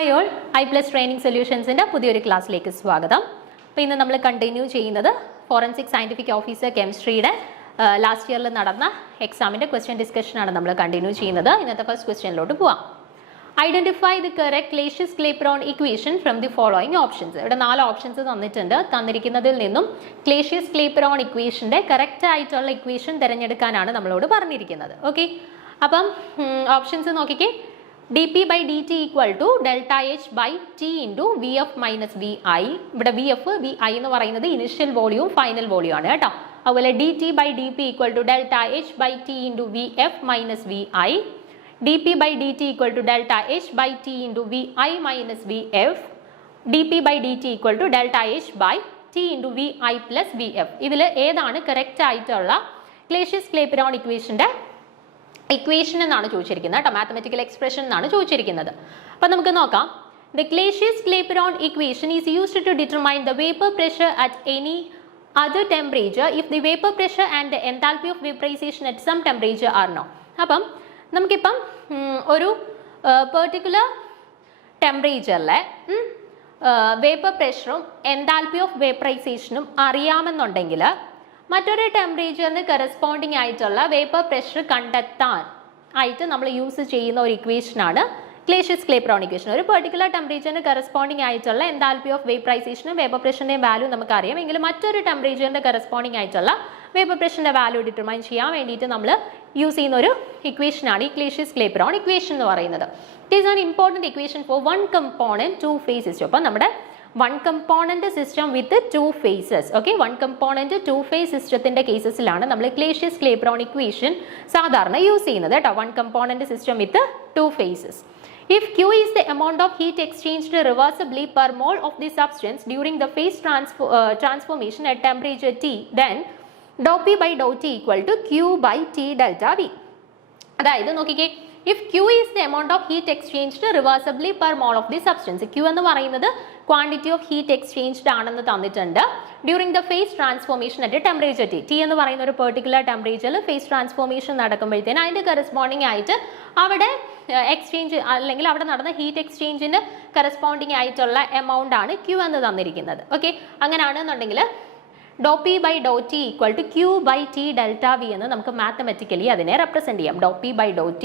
Hi all, iPlus Training Solutions in the class like Swagatham. We will continue the Forensic Scientific Officer Chemistry last year exam question discussion. We will continue the first question. Identify the correct Clausius-Clapeyron equation from the following options. There are 4 options. Clausius-Clapeyron equation correct equation okay. Options dp by dt equal to delta h by t into vf minus vi. ഇവിടെ vf vi എന്ന് പറയുന്നത് initial volume final volume ആണ് കേട്ടോ. അതുപോലെ dt by dp equal to delta h by t into vf minus vi. dp by dt equal to delta h by t into vi minus vf. dp by dt equal to delta h by t into vi plus vf. ഇതിൽ ഏതാണ് correct ആയിട്ടുള്ള Clausius-Clapeyron equation equation എന്നാണ് ചോദിച്ചിരിക്കുന്നത് കേട്ടോ, mathematical expression എന്നാണ് ചോദിച്ചിരിക്കുന്നത്. അപ്പോൾ നമുക്ക് നോക്കാം. The Clausius-Clapeyron equation is used to determine the vapor pressure at any other temperature if the vapor pressure and the enthalpy of vaporization at some temperature are known. അപ്പം നമുക്കിപ്പം ഒരു പെർട്ടിക്കുലർ ടെമ്പറേച്ചറിലെ വേപ്പർ പ്രഷറും enthalpy of വേപ്പറൈസേഷനും അറിയാമെന്നുണ്ടെങ്കിൽ മറ്റൊരു ടെമ്പറേച്ചറിന് corresponding ആയിട്ടുള്ള vapour pressure കണ്ടെത്താൻ ആയിട്ട് നമ്മൾ use ചെയ്യുന്ന ഒരു ഇക്വേഷനാണ് Clausius-Clapeyron ഇക്വേഷൻ. ഒരു പെർട്ടിക്കുലർ ടെമ്പറേച്ചറിന് കറസ്പോണ്ടിങ് ആയിട്ടുള്ള എൻതാൽപ്പി ഓഫ് വേപ്പറൈസേഷനും വേപ്പർ പ്രഷറിൻ്റെയും വാല്യൂ നമുക്കറിയാം. എങ്കിലും മറ്റൊരു ടെമ്പറേച്ചറിൻ്റെ കറസ്പോണ്ടിങ് ആയിട്ടുള്ള വേപ്പർ പ്രഷറിൻ്റെ വാല്യൂ ഡിറ്റർമൈൻ ചെയ്യാൻ വേണ്ടിയിട്ട് നമ്മൾ യൂസ് ചെയ്യുന്ന ഒരു ഇക്വേഷനാണ് ഈ Clausius-Clapeyron ഇക്വേഷൻ എന്ന് പറയുന്നത്. It is an important equation for one component two phase system. അപ്പം നമ്മുടെ one component system with two phases. Okay, one component two phase systemത്തിന്റെ കേസസിലാണ് നമ്മൾ Clausius-Clapeyron equation സാധാരണ യൂസ് ചെയ്യുന്നത് കേട്ടോ. one component system with two phases. If Q is the amount of heat exchanged reversibly per mole of the substance during the phase transformation at temperature T, then dou P by dou T equal to Q by T delta V. അതായത് നോക്കിക്കേ, if Q is the amount of heat exchanged reversibly per mole of the substance, Q എന്ന് പറയുന്നത് quantity of heat exchanged ആണെന്ന് തന്നിട്ടുണ്ട് during the phase transformation at a temperature T. T എന്ന് പറയുന്ന ഒരു particular ടെമ്പറേച്ചറിൽ ഫേസ് ട്രാൻസ്ഫോർമേഷൻ നടക്കുമ്പോഴത്തേന് അതിൻ്റെ corresponding ആയിട്ട് അവിടെ എക്സ്ചേഞ്ച് അല്ലെങ്കിൽ അവിടെ നടന്ന ഹീറ്റ് എക്സ്ചേഞ്ചിന് കറസ്പോണ്ടിങ് ആയിട്ടുള്ള എമൗണ്ട് ആണ് Q എന്ന് തന്നിരിക്കുന്നത്. ഓക്കെ, അങ്ങനെയാണെന്നുണ്ടെങ്കിൽ dou P by dou T equal to Q by T delta V എന്ന് നമുക്ക് മാത്തമാറ്റിക്കലി അതിനെ റെപ്രസെന്റ് ചെയ്യാം. dou P by dou T,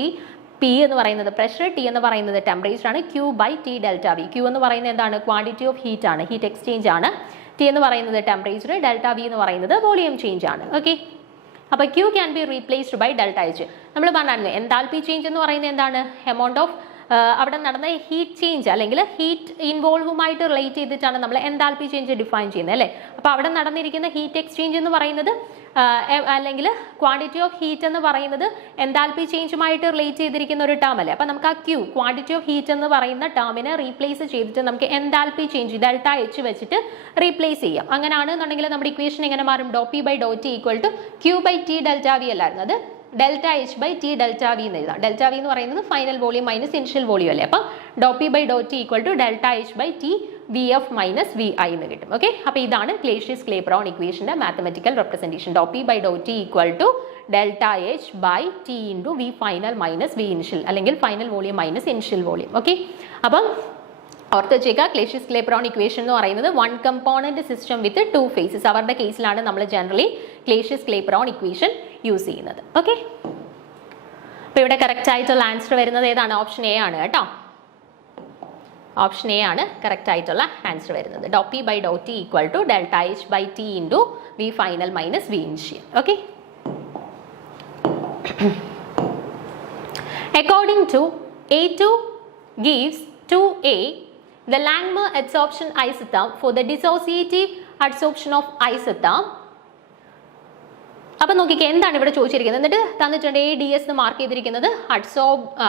P എന്ന് പറയുന്നത് പ്രഷർ, T എന്ന് പറയുന്നത് ടെമ്പറേച്ചർ ആണ്, Q by T delta V. Q എന്ന് പറയുന്നത് എന്താണ്? ക്വാണ്ടിറ്റി ഓഫ് ഹീറ്റ് ആണ്, ഹീറ്റ് എക്സ്ചേഞ്ച് ആണ്. T എന്ന് പറയുന്നത് ടെമ്പറേച്ചർ, ഡെൽറ്റ V എന്ന് പറയുന്നത് വോളിയം ചേഞ്ച് ആണ്. ഓക്കെ, അപ്പോൾ Q can be replaced by delta H. നമ്മൾ പറഞ്ഞായിരുന്നു എൻതാൽപ്പി ചേഞ്ച് എന്ന് പറയുന്നത് എന്താണ്? എമൗണ്ട് ഓഫ് അവിടെ നടന്ന ഹീറ്റ് ചേഞ്ച് അല്ലെങ്കിൽ ഹീറ്റ് ഇൻവോൾവുമായിട്ട് റിലേറ്റ് ചെയ്തിട്ടാണ് നമ്മൾ എൻതാൽപ്പി ചേഞ്ച് ഡിഫൈൻ ചെയ്യുന്നത് അല്ലേ. അപ്പോൾ അവിടെ നടന്നിരിക്കുന്ന ഹീറ്റ് എക്സ്ചേഞ്ച് എന്ന് പറയുന്നത് അല്ലെങ്കിൽ ക്വാണ്ടിറ്റി ഓഫ് ഹീറ്റ് എന്ന് പറയുന്നത് എൻതാൽപ്പി ചേഞ്ചുമായിട്ട് റിലേറ്റ് ചെയ്തിരിക്കുന്ന ഒരു ടേം അല്ലേ. അപ്പോൾ നമുക്ക് ആ Q ക്വാണ്ടിറ്റി ഓഫ് ഹീറ്റ് എന്ന് പറയുന്ന ടേമിനെ റീപ്ലേസ് ചെയ്തിട്ട് നമുക്ക് എൻതാൽപ്പി ചേഞ്ച് ഡെൽറ്റ H വെച്ചിട്ട് റീപ്ലേസ് ചെയ്യാം. അങ്ങനെയാണെന്നുണ്ടെങ്കിൽ നമ്മുടെ ഇക്വേഷൻ എങ്ങനെ മാറും? dou P by dou T equal to Q by T delta V അല്ലായിരുന്നു, അത് delta H by T delta V എന്ന് എഴുതാം. ഡെൽറ്റ വി എന്ന് പറയുന്നത് final volume minus initial volume അല്ലേ. അപ്പം dou P by dou T equal to delta H by T V F minus V I എന്ന് കിട്ടും. ഓക്കെ, അപ്പോൾ ഇതാണ് Clausius-Clapeyron ഇക്വേഷൻ്റെ mathematical representation. dou P by dou T equal to delta H by T into V final minus V initial അല്ലെങ്കിൽ final volume minus initial volume. Okay, അപ്പം ഓർത്ത് വെച്ചേക്കുക, Clausius-Clapeyron equation എന്ന് പറയുന്നത് one component system with two phases. അവരുടെ കേസിലാണ് നമ്മൾ generally Clausius-Clapeyron equation use ചെയ്യുന്നത്. ഓക്കെ, അപ്പോൾ ഇവിടെ കറക്റ്റ് ആയിട്ടുള്ള ആൻസർ വരുന്നത് ഏതാണ്? ഓപ്ഷൻ എ ആണ് കേട്ടോ. ഓപ്ഷൻ എ ആണ് കറക്റ്റ് ആയിട്ടുള്ള ആൻസർ വരുന്നത്. dou P by dou T equal to delta H by T into V final minus V initial. Okay. According to A2 gives 2A the Langmuir adsorption isotherm for the dissociative adsorption of isotherm. അപ്പം നോക്കിക്കേ, എന്താണ് ഇവിടെ ചോദിച്ചിരിക്കുന്നത്? എന്നിട്ട് തന്നിട്ടുണ്ട് ADS എന്ന് mark ചെയ്തിരിക്കുന്നത്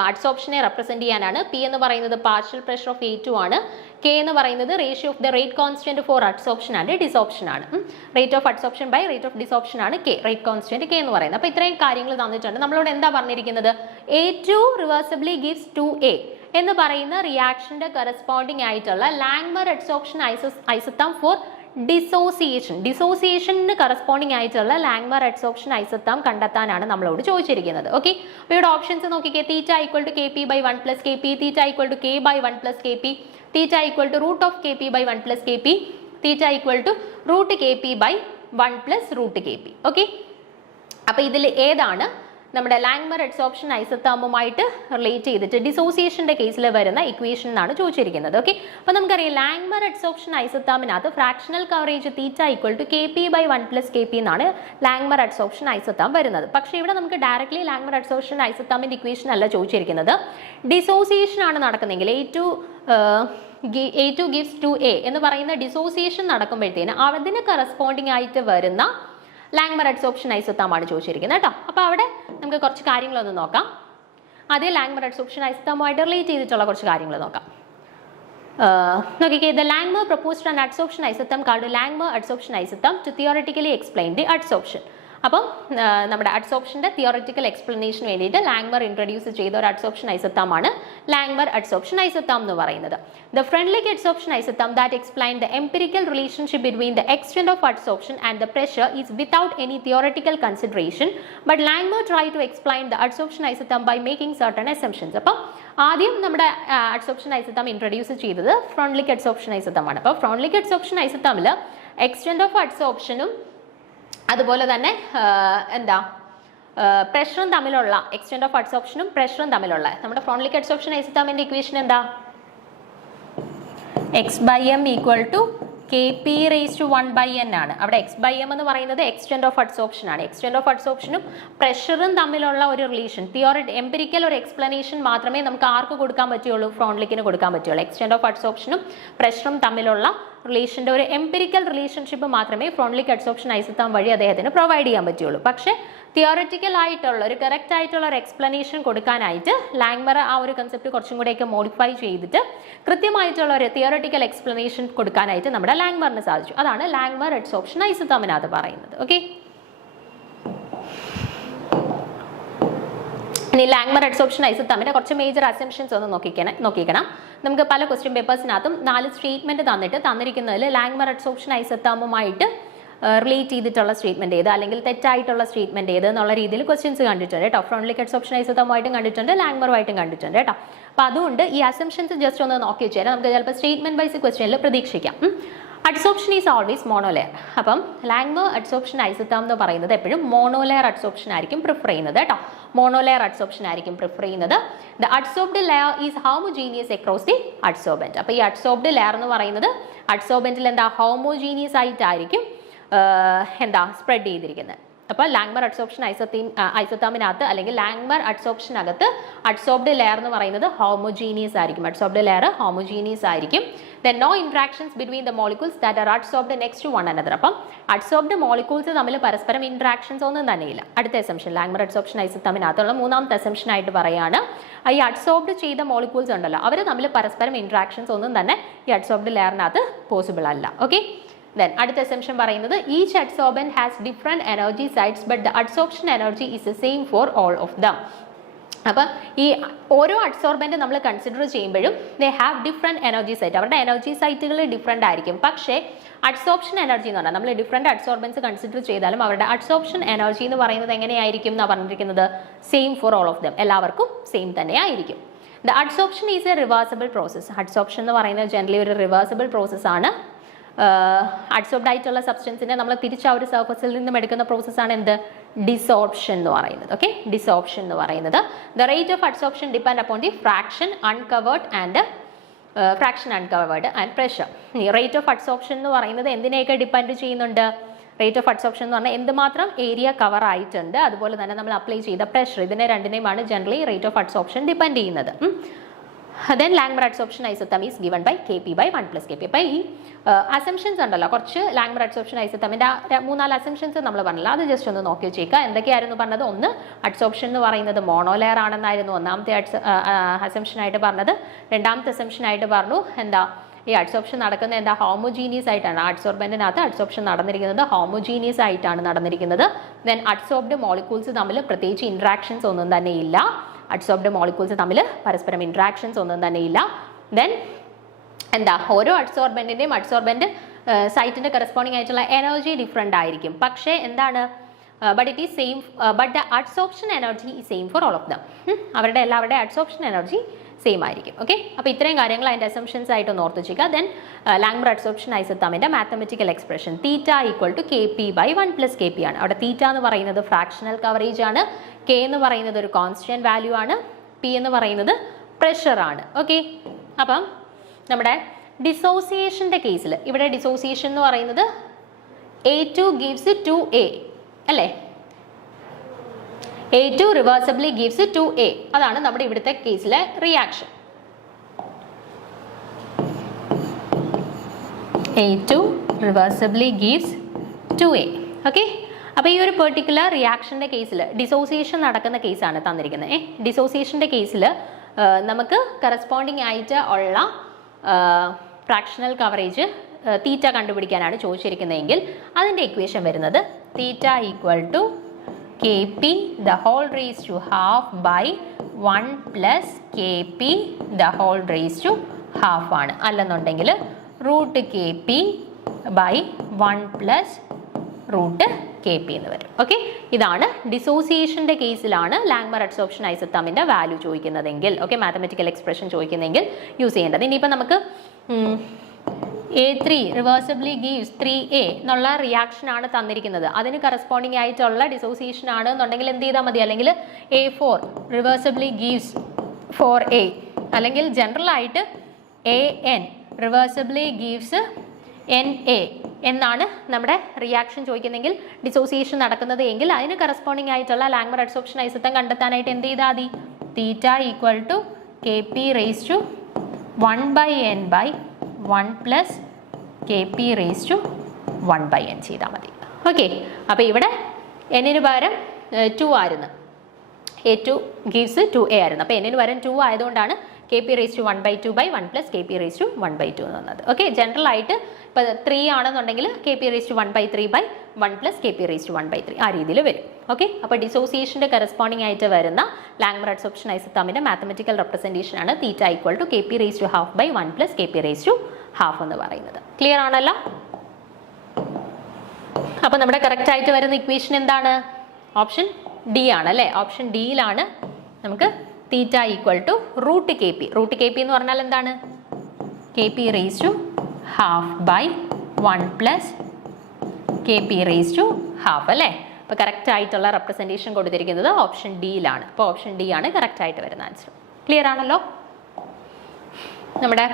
അഡ്സോപ്ഷനെ represent ചെയ്യാനാണ്. P എന്ന് പറയുന്നത് പാർഷ്യൽ പ്രഷർ ഓഫ് A2 ആണ്. K എന്ന് പറയുന്നത് ratio of the rate constant for adsorption and desorption ആണ്. Rate of adsorption by rate of desorption ആണ് K, റേറ്റ് കോൺസ്റ്റന്റ് K എന്ന് പറയുന്നത്. അപ്പോൾ ഇത്രയും കാര്യങ്ങൾ തന്നിട്ടുണ്ട്. നമ്മളോട് എന്താ പറഞ്ഞിരിക്കുന്നത്? A2 റിവേഴ്സിബിളി ഗിവ്സ് 2A എന്ന് പറയുന്ന റിയാക്ഷന്റെ കറസ്പോണ്ടിങ് ആയിട്ടുള്ള ലാങ്മുർ അഡ്സോപ്ഷൻ ഐസോതേം ഫോർ ഡിസോസിയേഷന് കറസ്പോണ്ടിങ് ആയിട്ടുള്ള ലാങ്മർ അഡ്സോർപ്ഷൻ ഐസോതേം കണ്ടെത്താനാണ് നമ്മളോട് ചോദിച്ചിരിക്കുന്നത്. ഓക്കെ, അപ്പോൾ ഇവിടെ ഓപ്ഷൻസ് നോക്കിക്കേ. Theta equal to K P by 1 plus K P, theta equal to K by 1 plus K P, theta equal to root of K P by 1 plus K P, theta equal to root K P by 1 plus root K P. Okay, അപ്പോൾ ഇതിൽ ഏതാണ് നമ്മുടെ ലാങ്മർ adsorption ഐസോതേമുമായിട്ട് relate ചെയ്തിട്ട് ഡിസോസിയേഷന്റെ കേസിൽ വരുന്ന equation എന്നാണ് ചോദിച്ചിരിക്കുന്നത്. Okay, അപ്പോൾ നമുക്കറിയാം ലാങ്മർ അഡ്സോർപ്ഷൻ ഐസോതേമിനകത്ത് fractional coverage theta equal to K P by 1 plus K P എന്നാണ് ലാങ്മർ അഡ്സോർപ്ഷൻ ഐസോതേം വരുന്നത്. പക്ഷേ ഇവിടെ നമുക്ക് ഡയറക്ട്ലി ലാങ്മർ അഡ്സോർപ്ഷൻ ഐസോതേമിന്റെ ഇക്വേഷൻ അല്ല ചോദിച്ചിരിക്കുന്നത്. ഡിസോസിയേഷൻ ആണ് നടക്കുന്നതെങ്കിൽ A2 gives to A എന്ന് പറയുന്ന ഡിസോസിയേഷൻ നടക്കുമ്പോഴത്തേന് അതിന് കറസ്പോണ്ടിങ് ആയിട്ട് വരുന്ന ലാങ്മർ അഡ്സോർപ്ഷൻ ഐസോതേം ആണ് ചോദിച്ചിരിക്കുന്നത് കേട്ടോ. അപ്പോൾ അവിടെ നമുക്ക് കുറച്ച് കാര്യങ്ങളൊന്ന് നോക്കാം. അതേ ലാങ്മർ അഡ്സോർപ്ഷൻ ഐസോതേമുമായിട്ട് റിലേറ്റ് ചെയ്തിട്ടുള്ള കുറച്ച് കാര്യങ്ങൾ നോക്കാം. നോക്കിക്കേ, the Langmuir proposed an adsorption isotherm called Langmuir adsorption isotherm to theoretically explain the adsorption. അപ്പം നമ്മുടെ അഡ്സോർപ്ഷന്റെ തിയോറിറ്റിക്കൽ എക്സ്പ്ലനേഷന് വേണ്ടിയിട്ട് ലാങ്മർ ഇൻട്രൊഡ്യൂസ് ചെയ്ത ഒരു അഡ്സോർപ്ഷൻ ഐസോതേം ആണ് ലാങ്മർ അഡ്സോർപ്ഷൻ ഐസോതേം എന്ന് പറയുന്നത്. The Freundlich adsorption isotherm that explain the empirical relationship between the extent of adsorption and the pressure is without any theoretical consideration, but Langmuir try to explain the adsorption isotherm by making certain assumptions. അപ്പം ആദ്യം നമ്മുടെ adsorption ഐസോതേം introduce ചെയ്തത് ഫ്രണ്ട്ലിക് adsorption ഐസോതേം ആണ്. അപ്പോൾ ഫ്രണ്ട്ലിക് adsorption ഐസോതേമിൽ extent of അഡ്സോർപ്ഷനും അതുപോലെ തന്നെ പ്രഷറും തമ്മിലുള്ള എക്സ്റ്റെന്റ് ഓഫ് അഡ്സോർപ്ഷനും പ്രഷറും തമ്മിലുള്ള നമ്മുടെ ഫ്രണ്ട്ലിക് അഡ്സോർപ്ഷൻ ഐസോതേമിന്റെ ഇക്വേഷൻ എന്താ? x/m equal to K P raise to 1/n ആണ്. അവിടെ x/m എന്ന് പറയുന്നത് എക്സ്റ്റെന്റ് ഓഫ് അഡ്സോർപ്ഷൻ ആണ്. എക്സ്റ്റെന്റ് ഓഫ് അഡ്സോർപ്ഷനും പ്രഷറും തമ്മിലുള്ള ഒരു റിലേഷൻ എംപിരിക്കൽ ഒരു എക്സ്പ്ലനേഷൻ മാത്രമേ നമുക്ക് ആർക്ക് കൊടുക്കാൻ പറ്റുള്ളൂ? ഫ്രോൺലിക്കിന് കൊടുക്കാൻ പറ്റുള്ളൂ. എക്സ്റ്റെന്റ് ഓഫ് അഡ്സോർപ്ഷനും പ്രഷറും തമ്മിലുള്ള റിലേഷന്റെ ഒരു എംപിരിക്കൽ റിലേഷൻഷിപ്പ് മാത്രമേ ഫ്രോൺലിക് അഡ്സോർപ്ഷൻ ഐസോതേം വഴി അദ്ദേഹത്തിന് പ്രൊവൈഡ് ചെയ്യാൻ പറ്റുള്ളൂ. പക്ഷേ തിയോറിറ്റിക്കൽ ആയിട്ടുള്ള ഒരു കറക്റ്റ് ആയിട്ടുള്ള ഒരു എക്സ്പ്ലനേഷൻ കൊടുക്കാനായിട്ട് ലാങ്മർ ആ ഒരു കൺസെപ്റ്റ് കുറച്ചും കൂടെയൊക്കെ മോഡിഫൈ ചെയ്തിട്ട് കൃത്യമായിട്ടുള്ള ഒരു തിയോറിറ്റിക്കൽ എക്സ്പ്ലനേഷൻ കൊടുക്കാനായിട്ട് നമ്മുടെ ലാങ്മറിന് സാധിച്ചു. അതാണ് ലാങ്മർ അഡ്സോർപ്ഷൻ ഐസോതേമിനകത്ത് പറയുന്നത്. ഓക്കെ, ഇനി ലാങ്മർ അഡ്സോർപ്ഷൻ ഐസോതേമിന്റെ കുറച്ച് മേജർ അസംപ്ഷൻസ് ഒന്ന് നോക്കിക്കണം. നമുക്ക് പല ക്വസ്റ്റ്യൻ പേപ്പേഴ്സിനകത്തും 4 സ്റ്റേറ്റ്മെന്റ് തന്നിരിക്കുന്നതിൽ ലാങ്മർ അഡ്സോർപ്ഷൻ ഐസോതേമുമായിട്ട് റിലേറ്റ് ചെയ്തിട്ടുള്ള സ്റ്റേറ്റ്മെന്റ് ഏത്, അല്ലെങ്കിൽ തെറ്റായിട്ടുള്ള സ്റ്റേറ്റ്മെന്റ് ഏത് എന്നുള്ള രീതിയിൽ ക്വസ്റ്റ്യൻസ് കണ്ടിട്ടുണ്ട് കേട്ടോ. ഫ്രണ്ട്ലിക് അഡ്സോർപ്ഷൻ ഐസോതേമുമായിട്ടും കണ്ടിട്ടുണ്ട്, ലാങ്മറുമായിട്ടും കണ്ടിട്ടുണ്ട് കേട്ടോ. അപ്പോൾ അതുകൊണ്ട് ഈ അസംപ്ഷൻസ് ജസ്റ്റ് ഒന്ന് നോക്കി വെച്ചാൽ നമുക്ക് ചിലപ്പോൾ സ്റ്റേറ്റ്മെന്റ് വൈസ് ക്വസ്റ്റ്യനിൽ പ്രതീക്ഷിക്കാം. Adsorption is always monolayer. അപ്പം ലാങ്മർ അഡ്സോർപ്ഷൻ ഐസോതേം എന്ന് പറയുന്നത് എപ്പോഴും മോണോലെയർ അഡ്സോർപ്ഷൻ ആയിരിക്കും പ്രിഫർ ചെയ്യുന്നത് കേട്ടോ. മോണോലെയർ അഡ്സോർപ്ഷൻ ആയിരിക്കും പ്രിഫർ ചെയ്യുന്നത്. The adsorbed layer is homogeneous across the adsorbent. അപ്പോൾ ഈ അഡ്സോർബ്ഡ് ലെയർ എന്ന് പറയുന്നത് അഡ്സോർബന്റിൽ ഹോമോജീനിയസ് ആയിട്ടായിരിക്കും സ്പ്രെഡ് ചെയ്തിരിക്കുന്നത്. അപ്പോൾ ലാങ്മർ അഡ്സോർപ്ഷൻ ഐസോതേമിനകത്ത് അല്ലെങ്കിൽ ലാങ്മർ അഡ്സോർപ്ഷനകത്ത് അഡ്സോർബ്ഡ് ലെയർ എന്ന് പറയുന്നത് ഹോമോജീനിയസ് ആയിരിക്കും. അഡ്സോർബ്ഡ് ലെയർ ഹോമോജീനിയസ് ആയിരിക്കും. Then no interactions between the molecules that are adsorbed next to one another. അപ്പം അഡ്സോർബ്ഡ് മോളിക്യൂൾസ് തമ്മിൽ പരസ്പരം ഇന്ററാക്ഷൻസ് ഒന്നും തന്നെയില്ല. അടുത്ത അസംപ്ഷൻ ലാങ്മർ അഡ്സോർപ്ഷൻ ഐസോതേമിനകത്തുള്ള മൂന്നാമത്തെ അസംപ്ഷൻ ആയിട്ട് പറയുകയാണ്, ഈ അഡ്സോർബ്ഡ് ചെയ്ത മോളിക്യൂൾസ് ഉണ്ടല്ലോ അവർ തമ്മിൽ പരസ്പരം ഇന്ററാക്ഷൻസ് ഒന്നും തന്നെ ഈ അഡ്സോർബ്ഡ് ലെയറിനകത്ത് പോസിബിൾ അല്ല. ഓക്കെ, then അടുത്ത അസംപ്ഷൻ പറയുന്നത് each adsorbent has different energy sites but the adsorption energy is the same for all of them. അപ്പം ഈ ഓരോ അഡ്സോർബന്റ് നമ്മൾ കൺസിഡർ ചെയ്യുമ്പോഴും they have different energy site. അവരുടെ എനർജി സൈറ്റുകൾ ഡിഫറെന്റ് ആയിരിക്കും. പക്ഷേ അഡ്സോർപ്ഷൻ എനർജി എന്ന് പറഞ്ഞാൽ നമ്മൾ ഡിഫറെന്റ് അഡ്സോർബൻസ് കൺസിഡർ ചെയ്താലും അവരുടെ അഡ്സോർപ്ഷൻ എനർജി എന്ന് പറയുന്നത് എങ്ങനെയായിരിക്കും എന്നാണ് പറഞ്ഞിരിക്കുന്നത്? Same for all of dum, എല്ലാവർക്കും സെയിം തന്നെ ആയിരിക്കും. The adsorption is A reversible process. Adsorption എന്ന് പറയുന്നത് ജനറലി ഒരു റിവേഴ്സിബിൾ പ്രോസസ് ആണ്. അഡ്സോർബ്ഡ് ആയിട്ടുള്ള സബ്സ്റ്റൻസിനെ നമ്മൾ തിരിച്ച് ആ ഒരു സർഫസിൽ നിന്നും എടുക്കുന്ന പ്രോസസ്സാണ് എന്ത്? ഡിസോർപ്ഷൻ എന്ന് പറയുന്നത്. ഓക്കെ, ഡിസോർപ്ഷൻ എന്ന് പറയുന്നത് the rate of adsorption depend upon the fraction uncovered and pressure. Rate of adsorption എന്ന് പറയുന്നത് എന്തിനെയൊക്കെ ഡിപ്പെൻഡ് ചെയ്യുന്നുണ്ട്? റേറ്റ് ഓഫ് അഡ്സോർപ്ഷൻ എന്ന് പറഞ്ഞാൽ എന്തുമാത്രം ഏരിയ കവർ ആയിട്ടുണ്ട്, അതുപോലെ തന്നെ നമ്മൾ അപ്ലൈ ചെയ്ത പ്രഷർ, ഇതിനെ രണ്ടിനെയുമാണ് generally rate of adsorption depend ചെയ്യുന്നത്. Then Langmuir adsorption isotherm is given by Kp by 1 plus Kp. അപ്പോൾ ഈ അസംപ്ഷൻസ് ഉണ്ടല്ലോ, കുറച്ച് Langmuir adsorption isothermന്റെ 3-4 അസംപ്ഷൻസ് നമ്മൾ പറഞ്ഞില്ല, അത് ജസ്റ്റ് ഒന്ന് നോക്കി വെച്ചേക്കുക. എന്തൊക്കെയായിരുന്നു പറഞ്ഞത്? ഒന്ന്, അഡ്സോർപ്ഷൻ എന്ന് പറയുന്നത് മോണോലെയർ ആണെന്നായിരുന്നു ഒന്നാമത്തെ അസംപ്ഷൻ ആയിട്ട് പറഞ്ഞത്. രണ്ടാമത്തെ അസംപ്ഷൻ ആയിട്ട് പറഞ്ഞു ഈ അഡ്സോർപ്ഷൻ നടക്കുന്നത് ഹോമോജീനിയസ് ആയിട്ടാണ്. അഡ്സോർബന്റിനകത്ത് അഡ്സോർപ്ഷൻ നടന്നിരിക്കുന്നത് ഹോമോജീനിയസ് ആയിട്ടാണ് നടന്നിരിക്കുന്നത്. ദെൻ അഡ്സോർബ്ഡ് മോളിക്യൂൾസ് തമ്മിൽ പ്രത്യേകിച്ച് ഇന്ററാക്ഷൻസ് ഒന്നും തന്നെ ഇല്ല. അഡ്സോർബ്ഡ് മോളിക്യൂൾസ് തമ്മിൽ പരസ്പരം ഇന്ററാക്ഷൻസ് ഒന്നും തന്നെ ഇല്ല. ദെൻ ഓരോ അഡ്സോർബന്റിന്റെയും അഡ്സോർബന്റ് സൈറ്റിൻ്റെ കറസ്പോണ്ടിങ് ആയിട്ടുള്ള എനർജി ഡിഫറെൻ്റ് ആയിരിക്കും. പക്ഷേ എന്താണ്, but it is same, but the adsorption energy is same for all of them. അവരുടെ എല്ലാവരുടെ അഡ്സോർപ്ഷൻ എനർജി സെയിം ആയിരിക്കും. ഓക്കെ, അപ്പോൾ ഇത്രയും കാര്യങ്ങൾ അതിൻ്റെ അസംഷൻസ് ആയിട്ടൊന്ന് ഓർത്ത് വെച്ചിരിക്കുക. ദെൻ ലാംഗ്മർ അഡ്സോർപ്ഷൻ ഐസോതേമിൻ്റെ mathematical expression theta equal to KP/1 + KP ആണ്. അവിടെ തീറ്റ എന്ന് പറയുന്നത് ഫ്രാക്ഷണൽ കവറേജ് ആണ്, K എന്ന് പറയുന്നത് ഒരു കോൺസ്റ്റന്റ് വാല്യൂ ആണ്, P എന്ന് പറയുന്നത് പ്രഷർ ആണ്. ഓക്കെ, അപ്പം നമ്മുടെ ഡിസോസിയേഷൻ്റെ കേസിൽ ഇവിടെ ഡിസോസിയേഷൻ എന്ന് പറയുന്നത് A2 gives 2A അല്ലേ, A2 റിവേഴ്സിബിളി ഗീവ്സ് 2A. അതാണ് നമ്മുടെ ഇവിടുത്തെ കേസിലെ reaction. A2 റിവേഴ്സിബിളി gives 2A. Okay, അപ്പോൾ ഈ ഒരു പെർട്ടിക്കുലർ റിയാക്ഷൻ്റെ കേസിൽ ഡിസോസിയേഷൻ നടക്കുന്ന കേസാണ് തന്നിരിക്കുന്നത്. ഡിസോസിയേഷൻ്റെ കേസിൽ നമുക്ക് കറസ്പോണ്ടിങ് ആയിട്ട് ഉള്ള ഫ്രാക്ഷണൽ കവറേജ് തീറ്റ കണ്ടുപിടിക്കാനാണ് ചോദിച്ചിരിക്കുന്നതെങ്കിൽ അതിൻ്റെ ഇക്വേഷൻ വരുന്നത് theta equal to KP the whole raised to half by 1 plus KP the whole raised to half ആണ്. അല്ലെന്നുണ്ടെങ്കിൽ √KP by 1 plus √KP എന്ന് വരും. ഓക്കെ, ഇതാണ് ഡിസോസിയേഷൻ്റെ കേസിലാണ് ലാംഗ്മർ അഡ്സോർപ്ഷൻ ഐസോതേമിൻ്റെ വാല്യൂ ചോദിക്കുന്നതെങ്കിൽ, ഓക്കെ, മാത്തമെറ്റിക്കൽ എക്സ്പ്രഷൻ ചോദിക്കുന്നതെങ്കിൽ യൂസ് ചെയ്യേണ്ടത്. ഇനിയിപ്പോൾ നമുക്ക് A3 റിവേഴ്സിബിളി ഗീവ്സ് 3A എന്നുള്ള റിയാക്ഷൻ ആണ് തന്നിരിക്കുന്നത്. അതിന് കറസ്പോണ്ടിങ് ആയിട്ടുള്ള ഡിസോസിയേഷൻ ആണ് എന്നുണ്ടെങ്കിൽ എന്ത് ചെയ്താൽ മതി, അല്ലെങ്കിൽ A4 റിവേഴ്സിബിളി ഗീവ്സ് 4A, അല്ലെങ്കിൽ ജനറൽ ആയിട്ട് AN റിവേഴ്സിബിളി ഗീവ്സ് NA എന്നാണ് നമ്മുടെ റിയാക്ഷൻ ചോദിക്കുന്നതെങ്കിൽ ഡിസോസിയേഷൻ നടക്കുന്നത് എങ്കിൽ അതിന് കറസ്പോണ്ടിങ് ആയിട്ടുള്ള ലാംഗ്മർ അഡ്സോർപ്ഷൻ ഐസോതേം കണ്ടെത്താനായിട്ട് എന്ത് ചെയ്താൽ മതി, തീറ്റ equal to KP/1/n/1 plus KP/1/n ചെയ്താൽ മതി. ഓക്കെ, അപ്പോൾ ഇവിടെ എന്നിന് പകരം 2 ആയിരുന്നു, A2 gives 2A ആയിരുന്നു. അപ്പോൾ എന്നിന് പകരം 2 ആയതുകൊണ്ടാണ് KP/1/2/1 plus KP/1/2 എന്ന് വന്നത്. ഓക്കെ, ജനറൽ ആയിട്ട് ഇപ്പോൾ 3 ആണെന്നുണ്ടെങ്കിൽ KP/1/3/1 plus KP/1/3 ആ രീതിയിൽ വരും. ഓക്കെ, അപ്പോൾ ഡിസോസിയേഷൻ്റെ കറസ്പോണ്ടിങ് ആയിട്ട് വരുന്ന ലാംഗ്മർ അഡ്സോർപ്ഷൻ ഐസോതേമിൻ്റെ മാത്തമെറ്റിക്കൽ റെപ്രസെൻറ്റേഷൻ ആണ് തീറ്റ equal to KP/1/1 plus KP/1/2 എന്ന് പറയുന്നത്. ക്ലിയർ ആണല്ലോ? അപ്പോൾ നമ്മുടെ കറക്റ്റ് ആയിട്ട് വരുന്ന ഇക്വേഷൻ എന്താണ്? ഓപ്ഷൻ ഡി ആണ് അല്ലേ? ഓപ്ഷൻ ഡിയിലാണ് നമുക്ക് theta equal to √KP. √KP എന്ന് പറഞ്ഞാൽ എന്താണ്? KP/1 plus KP/2 അല്ലേ? അപ്പോൾ കറക്റ്റ് ആയിട്ടുള്ള റെപ്രസെൻറ്റേഷൻ കൊടുത്തിരിക്കുന്നത് ഓപ്ഷൻ ഡിയിലാണ്. അപ്പോൾ ഓപ്ഷൻ ഡി ആണ് കറക്റ്റ് ആയിട്ട് വരുന്ന ആൻസർ. ക്ലിയർ ആണല്ലോ? നമ്മുടെ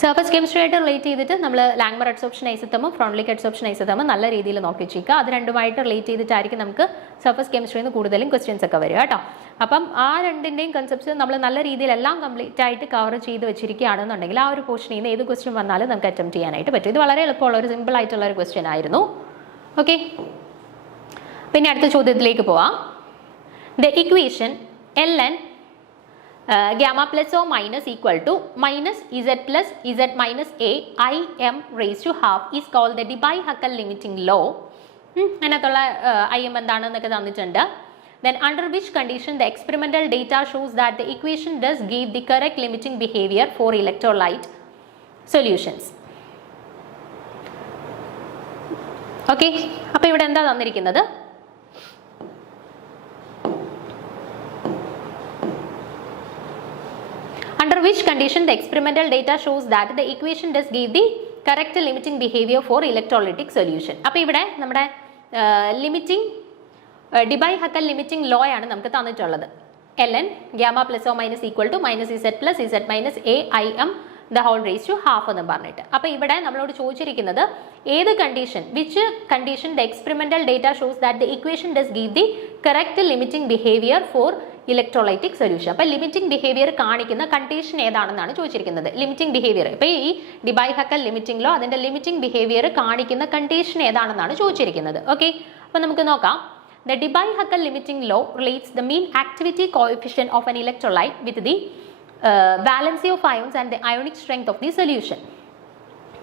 സർഫസ് കെമിസ്ട്രി ആയിട്ട് റിലേറ്റ് ചെയ്തിട്ട് നമ്മൾ ലാംഗ്മർ അഡ്സോർപ്ഷൻ ഐസോതേമും ഫ്രോൺലിക് അഡ്സോർപ്ഷൻ ഐസോതേമും നല്ല രീതിയിൽ നോക്കി വെച്ചിരിക്കുക. അത് രണ്ടുമായിട്ട് റിലേറ്റ് ചെയ്തിട്ടായിരിക്കും നമുക്ക് സർഫസ് കെമിസ്ട്രിയിൽ നിന്ന് കൂടുതലും ക്വസ്റ്റ്യൻസ് ഒക്കെ വരിക കേട്ടോ. അപ്പം ആ രണ്ടിൻ്റെയും കൺസെപ്റ്റ്സ് നമ്മൾ നല്ല രീതിയിൽ എല്ലാം കംപ്ലീറ്റ് ആയിട്ട് കവർ ചെയ്ത് വെച്ചിരിക്കുകയാണെന്നുണ്ടെങ്കിൽ ആ ഒരു പോർഷനിൽ നിന്ന് ഏത് ക്വസ്റ്റ്യൻ വന്നാലും നമുക്ക് അറ്റംപ്റ്റ് ചെയ്യാനായിട്ട് പറ്റും. ഇത് വളരെ എളുപ്പമുള്ള ഒരു സിമ്പിൾ ആയിട്ടുള്ള ഒരു ക്വസ്റ്റ്യൻ ആയിരുന്നു. ഓക്കെ, പിന്നെ അടുത്ത ചോദ്യത്തിലേക്ക് പോവാം. The equation ln gamma plus or minus equal to minus z plus z minus a im raised to half is called the Debye-Huckel limiting law. അതിനകത്തുള്ള im എന്താണെന്നൊക്കെ തന്നിട്ടുണ്ട്. Then under which condition the experimental data shows that the equation does give the correct limiting behavior for electrolyte solutions. Okay, അപ്പോൾ ഇവിടെ എന്താ തന്നിരിക്കുന്നത്? Under which condition the experimental data shows that the equation does give the correct limiting behavior for electrolytic solution. അപ്പോൾ ഇവിടെ നമ്മുടെ limiting Debye-Huckel limiting law ആണ് നമുക്ക് തന്നിട്ടുള്ളത്. ln gamma plus or minus equal to minus z plus z minus a im the whole raised to half എന്ന് പറഞ്ഞിട്ട്. അപ്പോൾ ഇവിടെ നമ്മളോട് ചോദിച്ചിരിക്കുന്നത് ഏത് condition, which condition the experimental data shows that the equation does give the correct limiting behaviour for electrolytic solution. അപ്പോൾ limiting behaviour കാണിക്കുന്ന condition ഏതാണെന്നാണ് ചോദിച്ചിരിക്കുന്നത്. ലിമിറ്റിംഗ് ബിഹേവിയർ, ഇപ്പോൾ ഈ Debye-Huckel ലിമിറ്റിംഗ് ലോ അതിൻ്റെ ലിമിറ്റിംഗ് ബിഹേവിയർ കാണിക്കുന്ന കണ്ടീഷൻ ഏതാണെന്നാണ് ചോദിച്ചിരിക്കുന്നത്. ഓക്കെ, അപ്പോൾ നമുക്ക് നോക്കാം. The Debye-Huckel limiting law relates the mean activity coefficient of an electrolyte with the valency of ions and the ionic strength of the solution.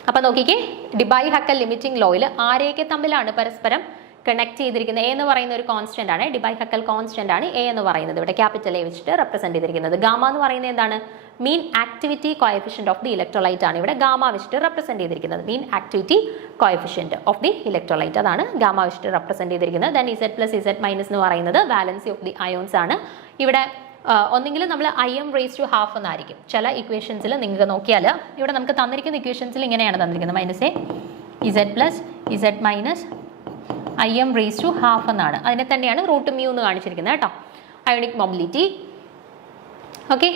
അപ്പോൾ നോക്കിക്കേ, Debye-Huckel limiting ലോയിൽ ആരെയൊക്കെ തമ്മിലാണ് പരസ്പരം കണക്ട് ചെയ്തിരിക്കുന്ന എ എന്ന് പറയുന്ന ഒരു കോൺസ്റ്റന്റ് ആണ്, ഡിബൈ-ഹക്കൽ കോൺസ്റ്റന്റ് ആണ് എ എന്ന് പറയുന്നത്, ഇവിടെ ക്യാപിറ്റൽ എ വെച്ചിട്ട് റെപ്രസെന്റ് ചെയ്തിരിക്കുന്നത്. ഗാമ എന്ന് പറയുന്നത് എന്താണ്? Mean activity coefficient of the electrolyte ആണ് ഇവിടെ ഗാമ വെച്ചിട്ട് റെപ്രസെന്റ് ചെയ്തിരിക്കുന്നത്. Mean activity coefficient of the electrolyte, അതാണ് ഗാമ വെച്ചിട്ട് റെപ്രസെന്റ് ചെയ്തിരിക്കുന്നത്. ദെൻ Z+Z- എന്ന് പറയുന്നത് വാലൻസി ഓഫ് ദി അയോൺസ് ആണ്. ഇവിടെ ഒന്നെങ്കിൽ നമ്മൾ Im⁻½ എന്നായിരിക്കും ചില ഇക്വേഷൻസിൽ. നിങ്ങൾക്ക് നോക്കിയാൽ ഇവിടെ നമുക്ക് തന്നിരിക്കുന്ന ഇക്വേഷൻസിൽ ഇങ്ങനെയാണ് തന്നിരിക്കുന്നത്, -Z+Z- Im⁻½ എന്നാണ്. അതിനെ തന്നെയാണ് √μ എന്ന് കാണിച്ചിരിക്കുന്നത് കേട്ടോ. അയോണിക് മൊബിലിറ്റി, ഓക്കെ,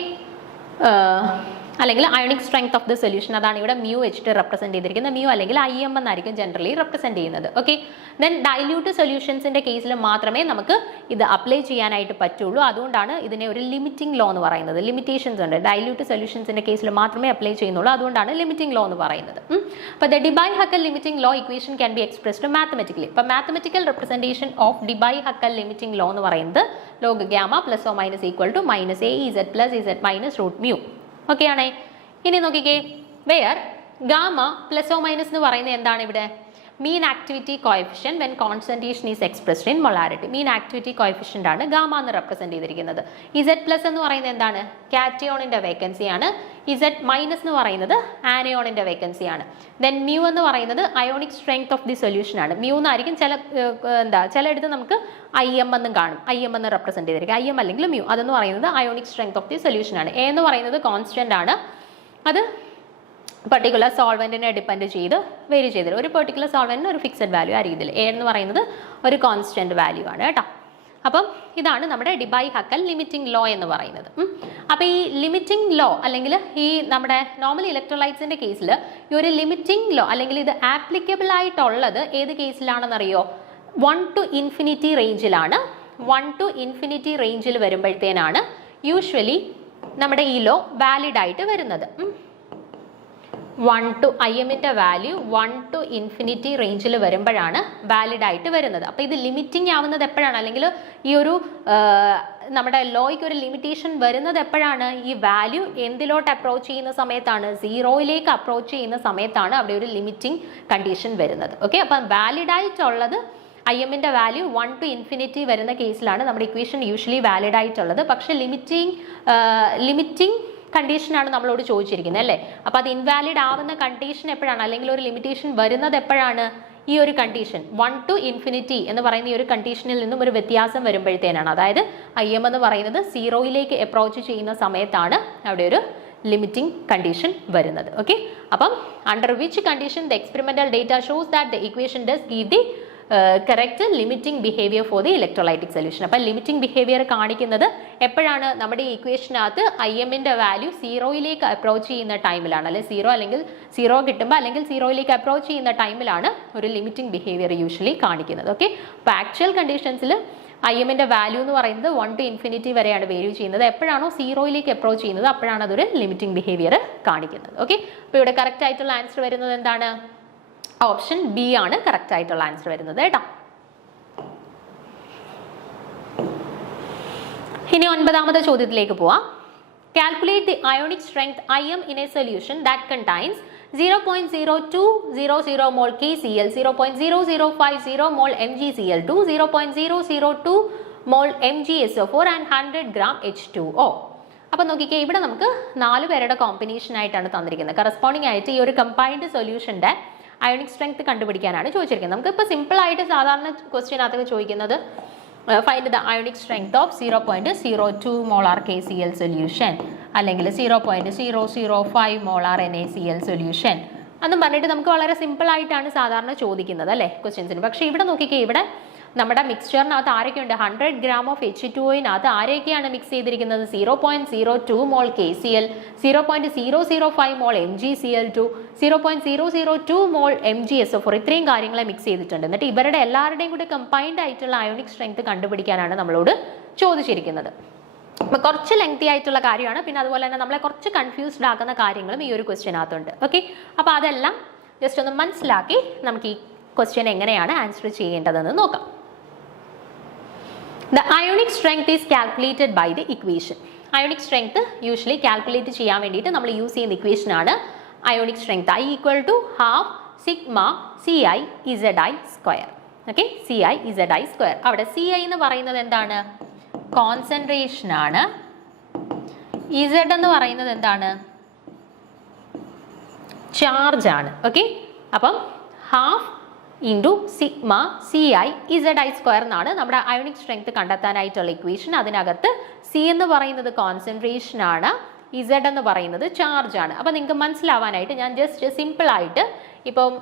അല്ലെങ്കിൽ ionic strength of the solution, അതാണ് ഇവിടെ μ വെച്ചിട്ട് റെപ്രസെന്റ് ചെയ്തിരിക്കുന്നത്. μ അല്ലെങ്കിൽ Im എന്നായിരിക്കും ജനറലി റെപ്രസെന്റ് ചെയ്യുന്നത്. ഓക്കെ, ദെൻ ഡൈല്യൂട്ട് സൊല്യൂഷൻസിന്റെ കേസിൽ മാത്രമേ നമുക്ക് ഇത് അപ്ലൈ ചെയ്യാനായിട്ട് പറ്റുള്ളൂ. അതുകൊണ്ടാണ് ഇതിനെ ഒരു ലിമിറ്റിംഗ് ലോ എന്ന് പറയുന്നത്. ലിമിറ്റേഷൻസ് ഉണ്ട്, ഡൈല്യൂട്ട് സൊല്യൂഷൻസിന്റെ കേസിൽ മാത്രമേ അപ്ലൈ ചെയ്യുന്നുള്ളൂ, അതുകൊണ്ടാണ് ലിമിറ്റിംഗ് ലോ എന്ന് പറയുന്നത്. അപ്പോൾ the Debye Hückel limiting law equation can be expressed mathematically. അപ്പോൾ mathematical representation of Debye Hückel limiting law എന്ന് പറയുന്നത് log gamma ± -A (Z+Z- √μ). Okay ആണേ. ഇനി നോക്കിക്കേ, വെയർ ഗാമ ± എന്ന് പറയുന്നത് എന്താണ്? ഇവിടെ mean activity coefficient when concentration is expressed in molarity. Mean activity coefficient ആണ് ഗാമ എന്ന് റെപ്രസെന്റ് ചെയ്തിരിക്കുന്നത്. Z+ എന്ന് പറയുന്നത് എന്താണ്? കാറ്റയോണിന്റെ വേക്കൻസി ആണ്. Z- എന്ന് പറയുന്നത് ആനയോണിന്റെ വേക്കൻസി ആണ്. ദെൻ μ എന്ന് പറയുന്നത് ionic strength of the solution ആണ്. μ എന്നായിരിക്കും ചിലയിടത്ത് നമുക്ക് Im എന്നും കാണും, Im എന്ന് റെപ്രസെന്റ് ചെയ്തിരിക്കുക, Im അല്ലെങ്കിൽ μ, അതെന്ന് പറയുന്നത് ionic strength of the solution ആണ്. A എന്ന് പറയുന്നത് കോൺസ്റ്റന്റ് ആണ്, അത് പർട്ടിക്കുലർ സോൾവെന്റിനെ ഡിപ്പെൻഡ് ചെയ്ത് വേരി ചെയ്തിട്ട് ഒരു പെർട്ടിക്കുലർ സോൾവെന്റിന് ഒരു ഫിക്സഡ് വാല്യൂ ആ രീതിയിൽ. എ എന്ന് പറയുന്നത് ഒരു കോൺസ്റ്റന്റ് വാല്യൂ ആണ് കേട്ടോ. അപ്പം ഇതാണ് നമ്മുടെ ഡിബൈ-ഹക്കൽ ലിമിറ്റിംഗ് ലോ എന്ന് പറയുന്നത്. അപ്പോൾ ഈ ലിമിറ്റിംഗ് ലോ അല്ലെങ്കിൽ ഈ നമ്മുടെ നോർമൽ ഇലക്ട്രോലൈറ്റ്സിന്റെ കേസിൽ ഈ ഒരു ലിമിറ്റിംഗ് ലോ അല്ലെങ്കിൽ ഇത് ആപ്ലിക്കബിൾ ആയിട്ടുള്ളത് ഏത് കേസിലാണെന്നറിയോ? 1 to ∞ റേഞ്ചിലാണ്. 1 to ∞ റേഞ്ചിൽ വരുമ്പോഴത്തേനാണ് യൂഷ്വലി നമ്മുടെ ഈ ലോ വാലിഡ് ആയിട്ട് വരുന്നത്. Imന്റെ വാല്യൂ 1 to ∞ റേഞ്ചിൽ വരുമ്പോഴാണ് വാലിഡ് ആയിട്ട് വരുന്നത്. അപ്പോൾ ഇത് ലിമിറ്റിംഗ് ആവുന്നത് എപ്പോഴാണ്? അല്ലെങ്കിൽ ഈ ഒരു നമ്മുടെ ലോയ്ക്ക് ഒരു ലിമിറ്റേഷൻ വരുന്നത് എപ്പോഴാണ്? ഈ വാല്യൂ എന്തിലോട്ട് അപ്രോച്ച് ചെയ്യുന്ന സമയത്താണ്? 0യിലേക്ക് അപ്രോച്ച് ചെയ്യുന്ന സമയത്താണ് അവിടെ ഒരു ലിമിറ്റിംഗ് കണ്ടീഷൻ വരുന്നത്. ഓക്കെ, അപ്പം വാലിഡ് ആയിട്ടുള്ളത് Imന്റെ വാല്യൂ 1 to ∞ വരുന്ന കേസിലാണ് നമ്മുടെ ഇക്വേഷൻ യൂഷ്വലി വാലിഡ് ആയിട്ടുള്ളത്. പക്ഷെ ലിമിറ്റിംഗ് കണ്ടീഷനാണ് നമ്മളോട് ചോദിച്ചിരിക്കുന്നത് അല്ലേ? അപ്പോൾ അത് ഇൻവാലിഡ് ആവുന്ന കണ്ടീഷൻ എപ്പോഴാണ്? അല്ലെങ്കിൽ ഒരു ലിമിറ്റേഷൻ വരുന്നത് എപ്പോഴാണ്? ഈ ഒരു കണ്ടീഷൻ 1 to ∞ എന്ന് പറയുന്ന ഈ ഒരു കണ്ടീഷനിൽ നിന്നും ഒരു വ്യത്യാസം വരുമ്പോഴത്തേനാണ്. അതായത് Im എന്ന് പറയുന്നത് 0യിലേക്ക് അപ്രോച്ച് ചെയ്യുന്ന സമയത്താണ് അവിടെ ഒരു ലിമിറ്റിംഗ് കണ്ടീഷൻ വരുന്നത്. ഓക്കെ, അപ്പം under which condition the experimental data shows that the equation does give the correct limiting behaviour for the electrolytic solution. അപ്പം ലിമിറ്റിംഗ് ബിഹേവിയർ കാണിക്കുന്നത് എപ്പോഴാണ്? നമ്മുടെ ഈ ഇക്വേഷനകത്ത് Imന്റെ വാല്യൂ 0യിലേക്ക് അപ്രോച്ച് ചെയ്യുന്ന ടൈമിലാണ്, അല്ലെങ്കിൽ 0 അല്ലെങ്കിൽ 0 കിട്ടുമ്പോൾ അല്ലെങ്കിൽ 0യിലേക്ക് അപ്രോച്ച് ചെയ്യുന്ന ടൈമിലാണ് ഒരു ലിമിറ്റിംഗ് ബിഹേവിയർ യൂഷ്വലി കാണിക്കുന്നത്. ഓക്കെ, അപ്പോൾ ആക്ച്വൽ കണ്ടീഷൻസിൽ Imന്റെ വാല്യൂ എന്ന് പറയുന്നത് 1 to ∞ വരെയാണ് വേരി ചെയ്യുന്നത്. എപ്പോഴാണോ 0യിലേക്ക് അപ്രോച്ച് ചെയ്യുന്നത് അപ്പോഴാണ് അതൊരു ലിമിറ്റിംഗ് ബിഹേവിയർ കാണിക്കുന്നത്. ഓക്കെ, അപ്പോൾ ഇവിടെ കറക്റ്റ് ആയിട്ടുള്ള ആൻസർ വരുന്നത് എന്താണ്? ഓപ്ഷൻ ബി ആണ് കറക്റ്റ് ആയിട്ടുള്ള ആൻസർ വരുന്നത് കേട്ടോ. ഇനി 9ാമത്തെ ചോദ്യത്തിലേക്ക് പോവാം. Calculate the ionic strength Im in A solution that contains 0.0200 mol KCl, 0.0050 mol MgCl2, 0.002 mol MgSO4 and 100 gram H2O. അപ്പോൾ നോക്കിക്കേ, ഇവിടെ നമുക്ക് 4 പേരുടെ കോമ്പിനേഷൻ ആയിട്ടാണ് തന്നിരിക്കുന്നത്. കറസ്പോണ്ടിങ് ആയിട്ട് ഈ ഒരു കമ്പൈൻഡ് സൊല്യൂഷന്റെ അയോണിക് സ്ട്രെങ്ത് കണ്ടുപിടിക്കാനാണ് ചോദിച്ചിരിക്കുന്നത്. നമുക്ക് ഇപ്പോൾ സിമ്പിൾ ആയിട്ട് സാധാരണ ക്വസ്റ്റ്യനകത്ത് ചോദിക്കുന്നത് find the ionic strength of 0.02 molar KCl solution അല്ലെങ്കിൽ 0.005 മോളാർ NaCl സൊല്യൂഷൻ എന്നും പറഞ്ഞിട്ട് നമുക്ക് വളരെ സിമ്പിൾ ആയിട്ടാണ് സാധാരണ ചോദിക്കുന്നത് അല്ലേ ക്വസ്റ്റ്യൻസിന്. പക്ഷേ ഇവിടെ നോക്കിക്കേ, ഇവിടെ നമ്മുടെ മിക്സ്ചറിനകത്ത് ആരൊക്കെയുണ്ട്? 100 gram ഓഫ് H2O ആരൊക്കെയാണ് മിക്സ് ചെയ്തിരിക്കുന്നത്? 0.02 മോൾ KCl, 0.005 മോൾ MgCl2, 0.002 മോൾ MgSO4, ഇത്രയും കാര്യങ്ങളെ മിക്സ് ചെയ്തിട്ടുണ്ട്. എന്നിട്ട് ഇവരുടെ എല്ലാവരുടെയും കൂടി കമ്പൈൻഡ് ആയിട്ടുള്ള അയോണിക് സ്ട്രെങ്ത് കണ്ടുപിടിക്കാനാണ് നമ്മളോട് ചോദിച്ചിരിക്കുന്നത്. അപ്പോൾ കുറച്ച് ലെങ്തി ആയിട്ടുള്ള കാര്യമാണ്. പിന്നെ അതുപോലെ തന്നെ നമ്മളെ കുറച്ച് കൺഫ്യൂസ്ഡ് ആക്കുന്ന കാര്യങ്ങളും ഈ ഒരു ക്വസ്റ്റ്യനകത്തുണ്ട്. ഓക്കെ, അപ്പോൾ അതെല്ലാം ജസ്റ്റ് ഒന്ന് മനസ്സിലാക്കി നമുക്ക് ഈ ക്വസ്റ്റ്യൻ എങ്ങനെയാണ് ആൻസർ ചെയ്യേണ്ടതെന്ന് നോക്കാം. The ionic strength is calculated by the equation. Ionic strength usually calculate ചെയ്യാൻ വേണ്ടിയിട്ട് നമ്മൾ യൂസ് ചെയ്യുന്ന ഇക്വേഷൻ ആണ് ionic strength I equal to half sigma Ci Zi square. Okay, CiZi². അവിടെ Ci എന്ന് പറയുന്നത് എന്താണ്? കോൺസെൻട്രേഷൻ ആണ്. Z എന്ന് പറയുന്നത് എന്താണ്? ചാർജ് ആണ്. ഓക്കെ, അപ്പം ഹാഫ് ഇൻറ്റു സിഗ്മ CiZi² എന്നാണ് നമ്മുടെ അയോണിക് സ്ട്രെങ്ത് കണ്ടെത്താനായിട്ടുള്ള ഇക്വേഷൻ. അതിനകത്ത് C എന്ന് പറയുന്നത് കോൺസെൻട്രേഷൻ ആണ്, Z എന്ന് പറയുന്നത് ചാർജ് ആണ്. അപ്പം നിങ്ങൾക്ക് മനസ്സിലാവാനായിട്ട് ഞാൻ ജസ്റ്റ് സിമ്പിളായിട്ട് ഇപ്പം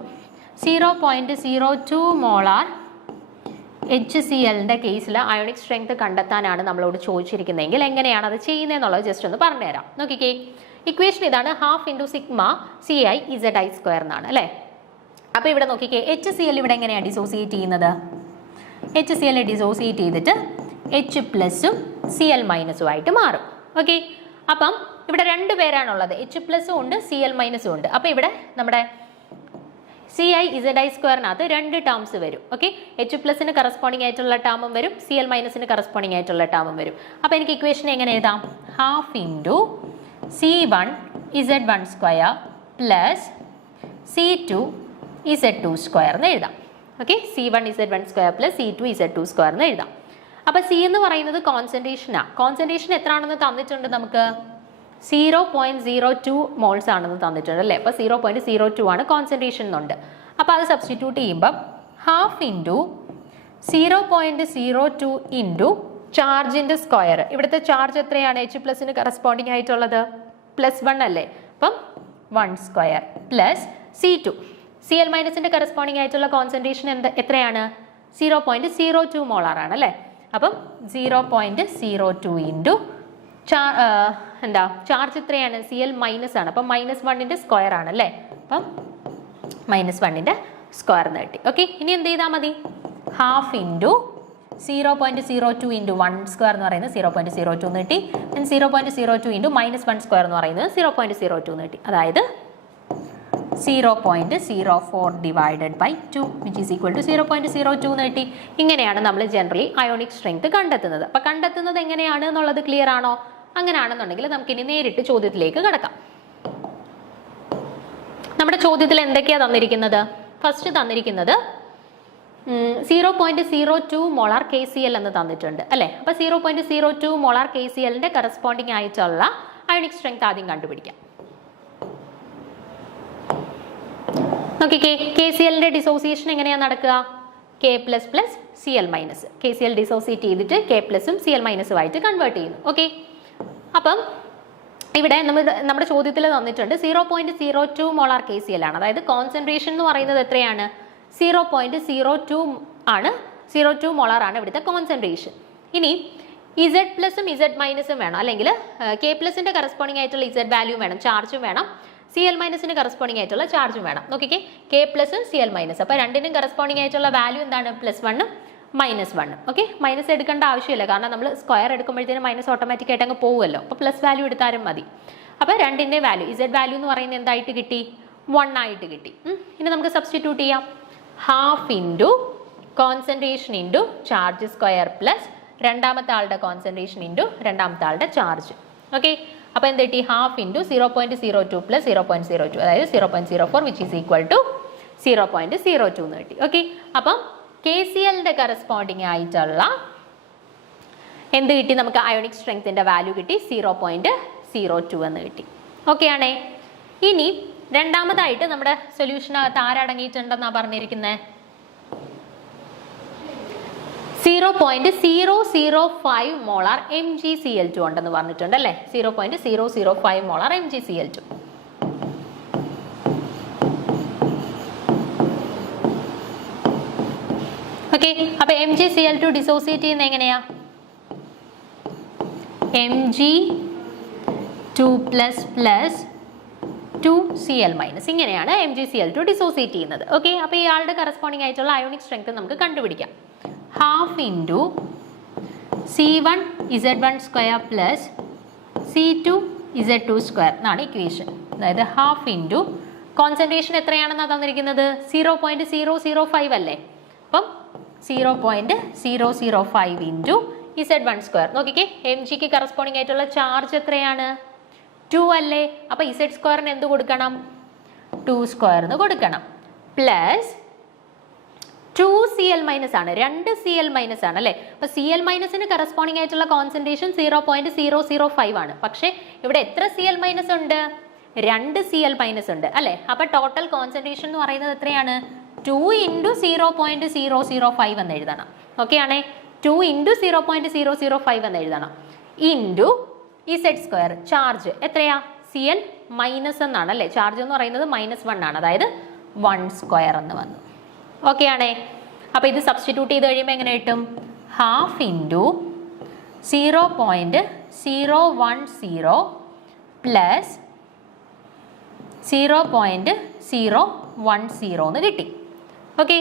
0.02 മോളാർ HClന്റെ കേസിൽ അയോണിക് സ്ട്രെങ്ത് കണ്ടെത്താനാണ് നമ്മളോട് ചോദിച്ചിരിക്കുന്നതെങ്കിൽ എങ്ങനെയാണ് അത് ചെയ്യുന്നതെന്നുള്ളത് ജസ്റ്റ് ഒന്ന് പറഞ്ഞുതരാം. നോക്കിക്കേ, ഇക്വേഷൻ ഇതാണ്, ഹാഫ് ഇൻറ്റു സിഗ്മ CiZi² എന്നാണ് അല്ലേ. അപ്പോൾ ഇവിടെ നോക്കിക്കേ, HCl ഇവിടെ എങ്ങനെയാണ് ഡിസോസിയേറ്റ് ചെയ്യുന്നത്? HCl ഡിസോസിയേറ്റ് ചെയ്തിട്ട് H+ഉം Cl- ആയിട്ട് മാറും. ഓക്കെ, അപ്പം ഇവിടെ രണ്ട് പേരാണുള്ളത്, H+ ഉണ്ട് Cl- ഉണ്ട്. അപ്പോൾ ഇവിടെ നമ്മുടെ CiZi²നകത്ത് രണ്ട് ടേംസ് വരും. ഓക്കെ, H+ന് കറസ്പോണ്ടിങ് ആയിട്ടുള്ള ടേമും വരും, Cl- കറസ്പോണ്ടിങ് ആയിട്ടുള്ള ടേമും വരും. അപ്പോൾ എനിക്ക് ഇക്വേഷൻ എങ്ങനെ എഴുതാം? Half into C1Z1² plus C2Z2² എന്ന് എഴുതാം. ഓക്കെ, C1Z1² പ്ലസ് C2Z2² എന്ന് എഴുതാം. അപ്പോൾ C എന്ന് പറയുന്നത് കോൺസെൻട്രേഷനാണ്. കോൺസെൻട്രേഷൻ എത്ര ആണെന്ന് തന്നിട്ടുണ്ട് നമുക്ക്? 0.02 മോൾസ് ആണെന്ന് തന്നിട്ടുണ്ട് അല്ലേ. അപ്പോൾ 0.02 ആണ് കോൺസെൻട്രേഷൻ എന്നുണ്ട്. അപ്പോൾ അത് സബ്സ്റ്റിറ്റ്യൂട്ട് ചെയ്യുമ്പം ഹാഫ് ഇൻറ്റു 0.02 ഇൻറ്റു ചാർജിൻ്റെ സ്ക്വയർ. ഇവിടുത്തെ ചാർജ് എത്രയാണ്? H+ന് കറസ്പോണ്ടിങ് ആയിട്ടുള്ളത് +1 അല്ലേ. അപ്പം 1² പ്ലസ് C2. Cl- കറസ്പോണ്ടിങ് ആയിട്ടുള്ള കോൺസെൻട്രേഷൻ എത്രയാണ്? 0.02 മോളാർ ആണ് അല്ലേ. അപ്പം 0.02 ഇൻറ്റു എന്താ ചാർജ് എത്രയാണ്? Cl- ആണ്. അപ്പം -1ന്റെ സ്ക്വയർ ആണ് അല്ലേ. അപ്പം -1ന്റെ സ്ക്വയർ എന്ന് കിട്ടി. ഓക്കെ, ഇനി എന്ത് ചെയ്താൽ മതി? ഹാഫ് ഇൻറ്റു 0.02 ഇൻറ്റു 1² എന്ന് പറയുന്നത് 0.02 എന്ന് കിട്ടി. 0.02 ഇൻറ്റു -1² എന്ന് പറയുന്നത് 0.02 എന്ന് കിട്ടി. അതായത് 0.04 divided by 2 which is equal to 0.02 എന്ന് കിട്ടി. ഇങ്ങനെയാണ് നമ്മൾ ജനറലി അയോണിക് സ്ട്രെങ്ത് കണ്ടെത്തുന്നത്. അപ്പം കണ്ടെത്തുന്നത് എങ്ങനെയാണ് എന്നുള്ളത് ക്ലിയർ ആണോ? അങ്ങനെയാണെന്നുണ്ടെങ്കിൽ നമുക്കിനി നേരിട്ട് ചോദ്യത്തിലേക്ക് കടക്കാം. നമ്മുടെ ചോദ്യത്തിൽ എന്തൊക്കെയാണ് തന്നിരിക്കുന്നത്? ഫസ്റ്റ് തന്നിരിക്കുന്നത് 0.02 മോളാർ KCl എന്ന് തന്നിട്ടുണ്ട് അല്ലേ. അപ്പോൾ 0.02 മോളാർ KClന്റെ കറസ്പോണ്ടിങ് ആയിട്ടുള്ള അയോണിക് സ്ട്രെങ്ത് ആദ്യം കണ്ടുപിടിക്കാം. നോക്കിക്കേ, KClന്റെ ഡിസോസിയേഷൻ എങ്ങനെയാണ് നടക്കുക? K++ Cl-. KCl ഡിസോസിയേറ്റ് ചെയ്തിട്ട് K+ഉം Cl- ആയിട്ട് കൺവേർട്ട് ചെയ്യുന്നു. ഓക്കെ, അപ്പം ഇവിടെ നമ്മുടെ ചോദ്യത്തിൽ തന്നിട്ടുണ്ട് 0.02 മോളാർ KCl ആണ്. അതായത് കോൺസെൻട്രേഷൻ എന്ന് പറയുന്നത് എത്രയാണ്? 0.02 ആണ്. 02 മോളാർ ആണ് ഇവിടുത്തെ കോൺസെൻട്രേഷൻ. ഇനി Z+ഉം Z- വേണം, അല്ലെങ്കിൽ K+ന്റെ കറസ്പോണ്ടിങ് ആയിട്ടുള്ള Z വാല്യൂ വേണം, ചാർജും വേണം, Cl- കറസ്പോണ്ടിങ് ആയിട്ടുള്ള ചാർജും വേണം. നോക്കിക്കേ, K+ഉം Cl-. അപ്പോൾ രണ്ടിനും കറസ്പോണ്ടിങ് ആയിട്ടുള്ള വാല്യൂ എന്താണ്? +1ഉം -1. ഓക്കെ, മൈനസ് എടുക്കേണ്ട ആവശ്യമില്ല, കാരണം നമ്മൾ സ്ക്വയർ എടുക്കുമ്പോഴത്തേനും മൈനസ് ഓട്ടോമാറ്റിക് ആയിട്ട് അങ്ങ് പോകുമല്ലോ. അപ്പോൾ പ്ലസ് വാല്യൂ എടുത്താലും മതി. അപ്പോൾ രണ്ടിൻ്റെ വാല്യൂ Z വാല്യൂ എന്ന് പറയുന്നത് എന്തായിട്ട് കിട്ടി? 1 ആയിട്ട് കിട്ടി. ഇനി നമുക്ക് സബ്സ്റ്റിറ്റ്യൂട്ട് ചെയ്യാം. Half into concentration into charge square plus രണ്ടാമത്തെ ആളുടെ കോൺസെൻട്രേഷൻ ഇൻറ്റു രണ്ടാമത്തെ ആളുടെ ചാർജ്. ഓക്കെ, അപ്പോൾ എന്ത് കിട്ടി? ഹാഫ് ഇൻറ്റു 0.02 പ്ലസ് 0.02, അതായത് 0.04 വിച്ച് ഈസ് ഈക്വൽ ടു 0.02 എന്ന് കിട്ടി. ഓക്കെ, അപ്പം KClന്റെ കറസ്പോണ്ടിങ് ആയിട്ടുള്ള എന്ത് കിട്ടി? നമുക്ക് അയോണിക് സ്ട്രെങ്ത്തിന്റെ വാല്യൂ കിട്ടി, 0.02 എന്ന് കിട്ടി. ഓക്കെ ആണേ. ഇനി രണ്ടാമതായിട്ട് നമ്മുടെ സൊല്യൂഷനകത്ത് ആരടങ്ങിയിട്ടുണ്ടെന്നാണ് പറഞ്ഞിരിക്കുന്നത്? 0.005 മോളാർ MgCl2 ഉണ്ടെന്ന് പറഞ്ഞിട്ടുണ്ട് അല്ലേ. 0.005 മോളാർ MgCl2. ഓക്കെ, അപ്പൊ MgCl2 ഡിസോസിയേറ്റ് ചെയ്യുന്നത് എങ്ങനെയാ? Mg2++ 2Cl- ഇങ്ങനെയാണ് MgCl2 ഡിസോസിയേറ്റ് ചെയ്യുന്നത്. ഓക്കെ, അപ്പൊ ഇയാളുടെ കറസ്പോണ്ടിങ് ആയിട്ടുള്ള അയോണിക് സ്ട്രെങ്ത് നമുക്ക് കണ്ടുപിടിക്കാം. Half into C1Z1² plus C2Z2² എന്നാണ് ഇക്വേഷൻ. അതായത് ഹാഫ് ഇൻറ്റു കോൺസെൻട്രേഷൻ എത്രയാണെന്നാണ് തന്നിരിക്കുന്നത്? 0.005 അല്ലേ. അപ്പം 0.005 ഇൻറ്റു Z1². നോക്കിക്കേ, Mgക്ക് കറസ്പോണ്ടിങ് ആയിട്ടുള്ള ചാർജ് എത്രയാണ്? 2 അല്ലേ. അപ്പോൾ Z² എന്ത് കൊടുക്കണം? 2² കൊടുക്കണം. പ്ലസ് 2Cl- ആണ്, 2Cl- ആണ് അല്ലേ. അപ്പൊ Cl- കറസ്പോണ്ടിങ് ആയിട്ടുള്ള കോൺസെൻട്രേഷൻ 0.005 ആണ്. പക്ഷെ ഇവിടെ എത്ര Cl- ഉണ്ട്? 2Cl- ഉണ്ട് അല്ലെ. അപ്പൊ ടോട്ടൽ കോൺസെൻട്രേഷൻ എന്ന് പറയുന്നത് എത്രയാണ്? 2 × 0.005 എന്ന് എഴുതണം. ഓക്കെ ആണേ, 2 × 0.005 എന്ന് എഴുതണം. ഇൻറ്റു ഈ Z², ചാർജ് എത്രയാ? Cl- എന്നാണ് അല്ലെ. ചാർജ് എന്ന് പറയുന്നത് -1 ആണ്, അതായത് 1² എന്ന് വന്നു. ഓക്കെ ആണേ. അപ്പൊ ഇത് സബ്സ്റ്റിറ്റ്യൂട്ട് ചെയ്ത് കഴിയുമ്പോൾ എങ്ങനെ കിട്ടും? 1/2 × 0.010 പ്ലസ് 0.010 എന്ന് കിട്ടി. ഓക്കെ,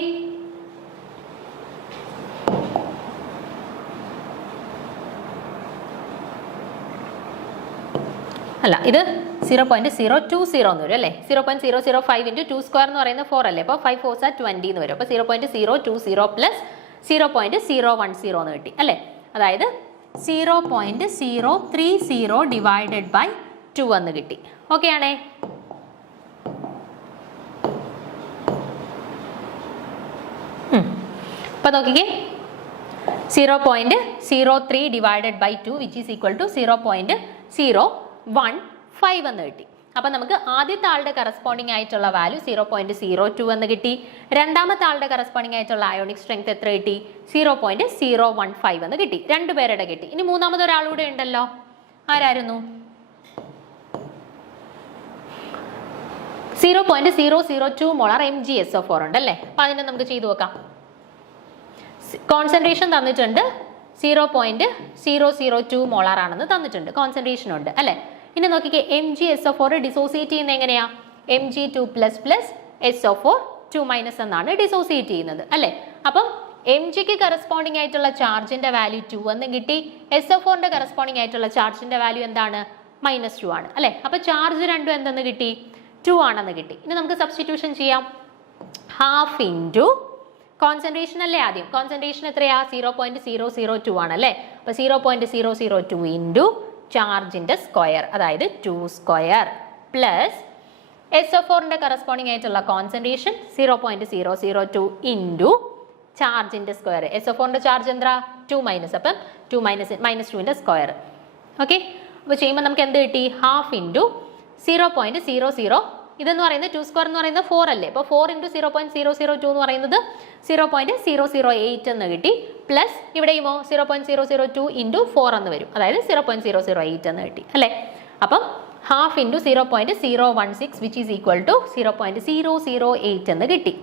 അല്ല ഇത് 0.020 എന്ന് വരും അല്ലേ. 0.005 × 2² എന്ന് പറയുന്നത് 4 അല്ലേ. അപ്പോൾ 5 4s are 20 എന്ന് വരും. അപ്പോൾ 0.020 പ്ലസ് 0.010 എന്ന് കിട്ടി അല്ലേ. അതായത് 0.030 ഡിവൈഡഡ് ബൈ 2 എന്ന് കിട്ടി. ഓക്കെ ആണേ. അപ്പൊ നോക്കിക്കേ, 0.03 divided by 2 which is equal to 0.015 എന്ന് കിട്ടി. അപ്പൊ നമുക്ക് ആദ്യത്തെ ആളുടെ കറസ്പോണ്ടിങ് ആയിട്ടുള്ള വാല്യൂ 0.02 എന്ന് കിട്ടി. രണ്ടാമത്തെ ആളുടെ കറസ്പോണ്ടിങ് ആയിട്ടുള്ള അയോണിക് സ്ട്രെങ്ത് എത്ര കിട്ടി? 0.015 എന്ന് കിട്ടി. രണ്ടുപേരുടെ കിട്ടി. ഇനി മൂന്നാമത് ഒരാളൂടെ ഉണ്ടല്ലോ. ആരായിരുന്നു? 0.002 മോളാർ MgSO4 ഉണ്ട് അല്ലേ. അപ്പൊ അതിനെ നമുക്ക് ചെയ്തു നോക്കാം. കോൺസെൻട്രേഷൻ തന്നിട്ടുണ്ട്, 0.002 മോളാർ ആണെന്ന് തന്നിട്ടുണ്ട്, കോൺസെൻട്രേഷൻ ഉണ്ട് അല്ലെ. ഇനി നോക്കിക്കേ, MgSO4 ഡിസോസിയേറ്റ് ചെയ്യുന്നത് എങ്ങനെയാ? Mg2++ SO4 2- എന്നാണ് ഡിസോസിയേറ്റ് ചെയ്യുന്നത് അല്ലെ. അപ്പം Mgക്ക് കറസ്പോണ്ടിങ് ആയിട്ടുള്ള ചാർജിന്റെ വാല്യൂ 2 എന്ന് കിട്ടി. SO4ന്റെ കറസ്പോണ്ടിങ് ആയിട്ടുള്ള ചാർജിന്റെ വാല്യൂ എന്താണ്? -2 ആണ് അല്ലെ. അപ്പൊ ചാർജ് രണ്ടും എന്തെന്ന് കിട്ടി? 2 ആണെന്ന് കിട്ടി. ഇനി നമുക്ക് സബ്സ്റ്റിറ്റ്യൂഷൻ ചെയ്യാം. 1/2 × കോൺസെൻട്രേഷൻ അല്ലേ ആദ്യം. കോൺസെൻട്രേഷൻ എത്രയാ? 0.002 ആണ് അല്ലേ. അപ്പൊ 0.002 ഇൻറ്റു ചാർജിന്റെ സ്ക്വയർ, അതായത് 2² പ്ലസ് SO4ന്റെ കറസ്പോണ്ടിങ് ആയിട്ടുള്ള കോൺസെൻട്രേഷൻ 0.002 ഇൻറ്റു ചാർജിന്റെ സ്ക്വയർ. SO4ന്റെ ചാർജ് എന്താ? 2-, അപ്പം 2 - 2ന്റെ സ്ക്വയർ. ഓക്കെ, അപ്പൊ ചെയ്യുമ്പോൾ നമുക്ക് എന്ത് കിട്ടി? 1/2 × 0.00, ഇതെന്ന് പറയുന്നത് 2² എന്ന് പറയുന്നത് 4 അല്ലേ. അപ്പോൾ 4 × 0.002 എന്ന് പറയുന്നത് 0.008 എന്ന് കിട്ടി. പ്ലസ് ഇവിടെയുമോ 0.002 × 4 എന്ന് വരും, അതായത് 0.008 എന്ന് കിട്ടി അല്ലേ. അപ്പം 1/2 × 0.016 വിച്ച് ഈസ് ഈക്വൽ ടു 0.008 എന്ന് കിട്ടി.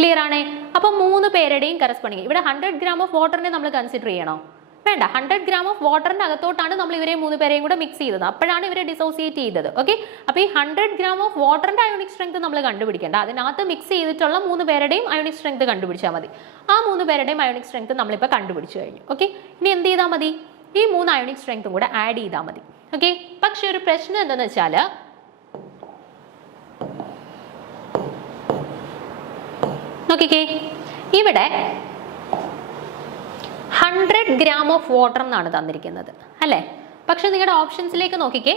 ക്ലിയർ ആണേ. അപ്പം 3 പേരുടെയും കറസ്പോണ്ടിങ്. ഇവിടെ 100 gram ഓഫ് വാട്ടറിനെ നമ്മൾ കൺസിഡർ ചെയ്യണോ? വേണ്ട. 100 gram ഓഫ് വാട്ടറിന്റെ അകത്തോട്ടാണ് നമ്മൾ ഇവരെ 3 പേരെയും കൂടെ മിക്സ് ചെയ്തത്. അപ്പോഴാണ് ഇവരെ ഡിസോസിയേറ്റ് ചെയ്തത്. ഓക്കെ, അപ്പൊ ഈ 100 gram ഓഫ് വാട്ടറിന്റെ അയോണിക് സ്ട്രെങ്ത് നമ്മൾ കണ്ടുപിടിക്കേണ്ട. അതിനകത്ത് മിക്സ് ചെയ്തിട്ടുള്ള 3 പേരുടെയും അയോണിക് സ്ട്രെങ്ത് കണ്ടുപിടിച്ചാൽ മതി. ആ 3 പേരുടെയും അയോണിക് സ്ട്രെങ്ത് നമ്മളിപ്പോൾ കണ്ടുപിടിച്ചു കഴിഞ്ഞു. ഓക്കെ, ഇനി എന്ത് ചെയ്താൽ മതി? ഈ 3 അയോണിക് സ്ട്രെങ്തും കൂടെ ആഡ് ചെയ്താൽ മതി. ഓക്കെ, പക്ഷെ ഒരു പ്രശ്നം എന്താണെന്ന് വെച്ചാൽ നോക്കിക്കേ, ഇവിടെ 100 gram ഓഫ് വാട്ടർ എന്നാണ് തന്നിരിക്കുന്നത് അല്ലേ. പക്ഷെ നിങ്ങളുടെ ഓപ്ഷൻസിലേക്ക് നോക്കിക്കേ,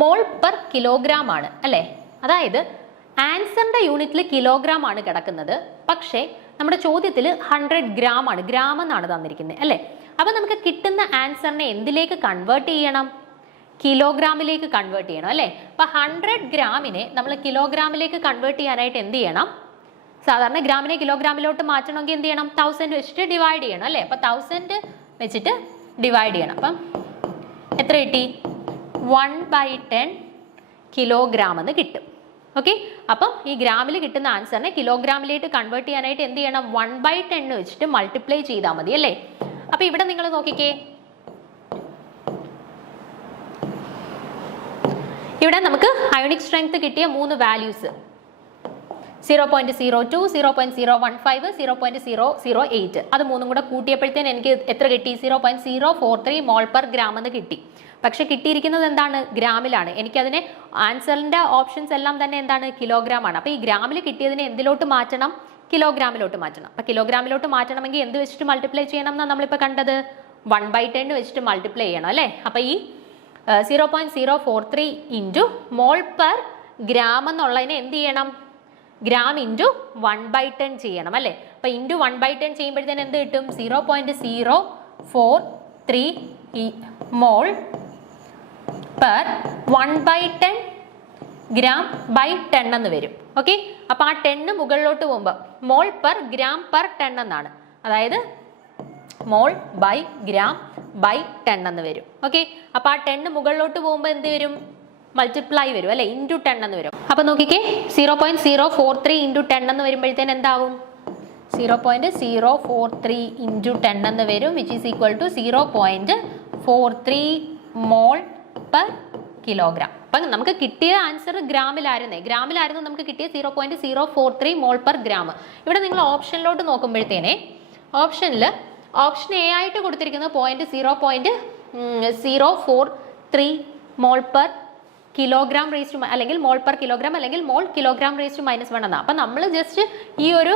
മോൾ പെർ കിലോഗ്രാം ആണ് അല്ലേ. അതായത് ആൻസറിന്റെ യൂണിറ്റിൽ കിലോഗ്രാം ആണ് കിടക്കുന്നത്. പക്ഷേ നമ്മുടെ ചോദ്യത്തിൽ 100 gram ആണ്, ഗ്രാം എന്നാണ് തന്നിരിക്കുന്നത് അല്ലേ. അപ്പൊ നമുക്ക് കിട്ടുന്ന ആൻസറിനെ എന്തിലേക്ക് കൺവേർട്ട് ചെയ്യണം? കിലോഗ്രാമിലേക്ക് കൺവേർട്ട് ചെയ്യണം അല്ലേ. അപ്പൊ 100 ഗ്രാമിനെ നമ്മൾ കിലോഗ്രാമിലേക്ക് കൺവേർട്ട് ചെയ്യാനായിട്ട് എന്ത് ചെയ്യണം? സാധാരണ ഗ്രാമിനെ കിലോഗ്രാമിലോട്ട് മാറ്റണമെങ്കിൽ എന്ത് ചെയ്യണം? 1000 വെച്ചിട്ട് ഡിവൈഡ് ചെയ്യണം അല്ലേ. അപ്പൊ 1000 വെച്ചിട്ട് ഡിവൈഡ് ചെയ്യണം. അപ്പം എത്ര കിട്ടി? 1/10 കിലോഗ്രാം എന്ന് കിട്ടും. ഓക്കെ, അപ്പം ഈ ഗ്രാമിൽ കിട്ടുന്ന ആൻസറിനെ കിലോഗ്രാമിലേക്ക് കൺവേർട്ട് ചെയ്യാനായിട്ട് എന്ത് ചെയ്യണം? 1/10 വെച്ചിട്ട് മൾട്ടിപ്ലൈ ചെയ്താൽ മതി അല്ലേ. അപ്പൊ ഇവിടെ നിങ്ങൾ നോക്കിക്കേ, ഇവിടെ നമുക്ക് അയോണിക് സ്ട്രെങ്ത് കിട്ടിയ 3 വാല്യൂസ് 0.02, 0.015, 0.008. അത് 3 കൂടെ കൂട്ടിയപ്പോഴത്തേന് എനിക്ക് എത്ര കിട്ടി? 0.043 മോൾ പെർ ഗ്രാം എന്ന് കിട്ടി. പക്ഷെ കിട്ടിയിരിക്കുന്നത് എന്താണ്? ഗ്രാമിലാണ്. എനിക്കതിനെ ആൻസറിന്റെ ഓപ്ഷൻസ് എല്ലാം തന്നെ എന്താണ്? കിലോഗ്രാം ആണ്. അപ്പൊ ഈ ഗ്രാമിൽ കിട്ടിയതിനെ എന്തിലോട്ട് മാറ്റണം? കിലോഗ്രാമിലോട്ട് മാറ്റണം. അപ്പൊ കിലോഗ്രാമിലോട്ട് മാറ്റണമെങ്കിൽ എന്ത് വെച്ചിട്ട് മൾട്ടിപ്ലൈ ചെയ്യണം എന്നാണ് നമ്മളിപ്പോൾ കണ്ടത്? 1/10 വെച്ചിട്ട് മൾട്ടിപ്ലൈ ചെയ്യണം അല്ലേ. അപ്പൊ ഈ 0.043 ഇൻറ്റു മോൾ പെർ ഗ്രാം എന്നുള്ളതിനെ എന്ത് ചെയ്യണം? ഗ്രാം ഇൻറ്റു 1/10 ചെയ്യണം അല്ലേ. അപ്പൊ അപ്പോൾ ഇൻറ്റു 1/10 ചെയ്യുമ്പോഴത്തേന് എന്ത് കിട്ടും? 0.043 മോൾ പെർ 1/10 ഗ്രാം ബൈ 10 എന്ന് വരും. ഓക്കെ, അപ്പോൾ ആ 10 മുകളിലോട്ട് പോകുമ്പോൾ മോൾ പെർ ഗ്രാം പെർ 10 എന്നാണ്, അതായത് മോൾ ബൈ ഗ്രാം ബൈ 10 എന്ന് വരും. ഓക്കെ, അപ്പോൾ ആ 10 മുകളിലോട്ട് പോകുമ്പോൾ എന്ത് വരും? മൾട്ടിപ്ലൈ വരും അല്ലെ, ഇൻറ്റു 10 എന്ന് വരും. അപ്പോൾ നോക്കിക്കേ 0.043 ഇൻറ്റു 10 എന്ന് വരുമ്പോഴത്തേന് എന്താവും? 0.043 ഇൻറ്റു 10 എന്ന് വരും, which is equal to 0.43 mole per kilogram. അപ്പം നമുക്ക് കിട്ടിയ ആൻസർ ഗ്രാമിലായിരുന്നു നമുക്ക് കിട്ടിയ 0.043 മോൾ പെർ ഗ്രാം. ഇവിടെ നിങ്ങൾ ഓപ്ഷനിലോട്ട് നോക്കുമ്പോഴത്തേനെ ഓപ്ഷൻ എ ആയിട്ട് കൊടുത്തിരിക്കുന്നത് 0.043 mole per kilogram raise to അല്ലെങ്കിൽ മോൾ പെർ കിലോഗ്രാം അല്ലെങ്കിൽ മോൾ കിലോഗ്രാം റേസ് ടു -1 എന്നാണ്. അപ്പം നമ്മൾ ജസ്റ്റ് ഈ ഒരു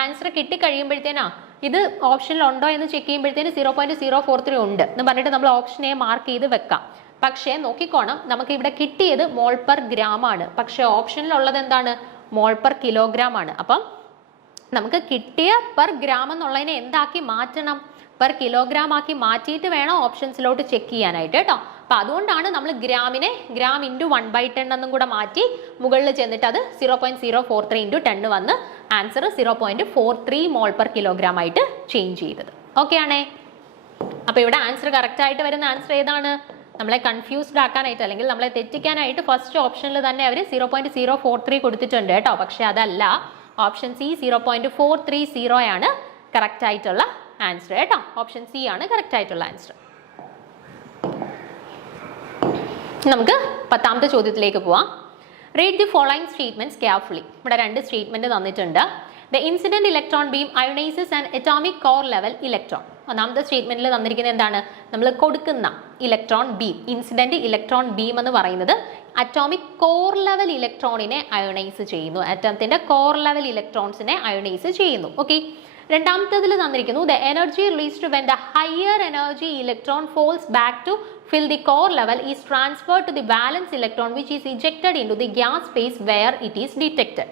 ആൻസർ കിട്ടിക്കഴിയുമ്പോഴത്തേനാ ഇത് ഓപ്ഷനിൽ ഉണ്ടോ എന്ന് ചെക്ക് ചെയ്യുമ്പോഴത്തേന് 0.043 ഉണ്ട് എന്ന് പറഞ്ഞിട്ട് നമ്മൾ ഓപ്ഷൻ എ മാർക്ക് ചെയ്ത് വെക്കാം. പക്ഷേ നോക്കിക്കോണം, നമുക്ക് ഇവിടെ കിട്ടിയത് മോൾ പെർ ഗ്രാം ആണ്, പക്ഷേ ഓപ്ഷനിലുള്ളത് എന്താണ്? മോൾ പെർ കിലോഗ്രാം ആണ്. അപ്പം നമുക്ക് കിട്ടിയ പെർ ഗ്രാം എന്നുള്ളതിനെ എന്താക്കി മാറ്റണം? പെർ കിലോഗ്രാം ആക്കി മാറ്റിയിട്ട് വേണം ഓപ്ഷൻസിലോട്ട് ചെക്ക് ചെയ്യാനായിട്ട് കേട്ടോ. അപ്പം അതുകൊണ്ടാണ് നമ്മൾ ഗ്രാം ഇൻറ്റു 1/10 എന്നും കൂടെ മാറ്റി മുകളിൽ ചെന്നിട്ട് അത് 0.043 ഇൻറ്റു 10 വന്ന് ആൻസർ 0.43 മോൾ പെർ കിലോഗ്രാം ആയിട്ട് ചേഞ്ച് ചെയ്തത്. ഓക്കെ ആണേ? അപ്പോൾ ഇവിടെ ആൻസർ കറക്റ്റ് ആയിട്ട് വരുന്ന ആൻസർ ഏതാണ്? നമ്മളെ കൺഫ്യൂസ്ഡ് ആക്കാനായിട്ട് അല്ലെങ്കിൽ നമ്മളെ തെറ്റിക്കാനായിട്ട് ഫസ്റ്റ് ഓപ്ഷനിൽ തന്നെ അവർ 0.043 കൊടുത്തിട്ടുണ്ട് കേട്ടോ. പക്ഷെ അതല്ല, ഓപ്ഷൻ സി 0.430 ആണ് കറക്റ്റ് ആയിട്ടുള്ള ആൻസർ കേട്ടോ. ഓപ്ഷൻ സി ആണ് കറക്റ്റ് ആയിട്ടുള്ള ആൻസർ. നമുക്ക് 10ാമത്തെ ചോദ്യത്തിലേക്ക് പോവാം. Read the following statements carefully. ഇവിടെ 2 സ്റ്റേറ്റ്മെന്റ് തന്നിട്ടുണ്ട്. The incident electron beam ionises an atomic core level electron. ഒന്നാമത്തെ സ്റ്റേറ്റ്മെന്റിൽ തന്നിരിക്കുന്നത് എന്താണ്? നമ്മൾ കൊടുക്കുന്ന electron beam, incident electron beam എന്ന് പറയുന്നത് അറ്റോമിക് കോർ ലെവൽ ഇലക്ട്രോണിനെ അയോണൈസ് ചെയ്യുന്നു, ആറ്റത്തിന്റെ കോർ ലെവൽ ഇലക്ട്രോൺസിനെ അയോണൈസ് ചെയ്യുന്നു. ഓക്കെ, രണ്ടാമത്തേതിൽ തന്നിരിക്കുന്നു the energy released when the higher energy electron falls back to fill the core level is transferred to the valence electron which is ejected into the gas phase where it is detected.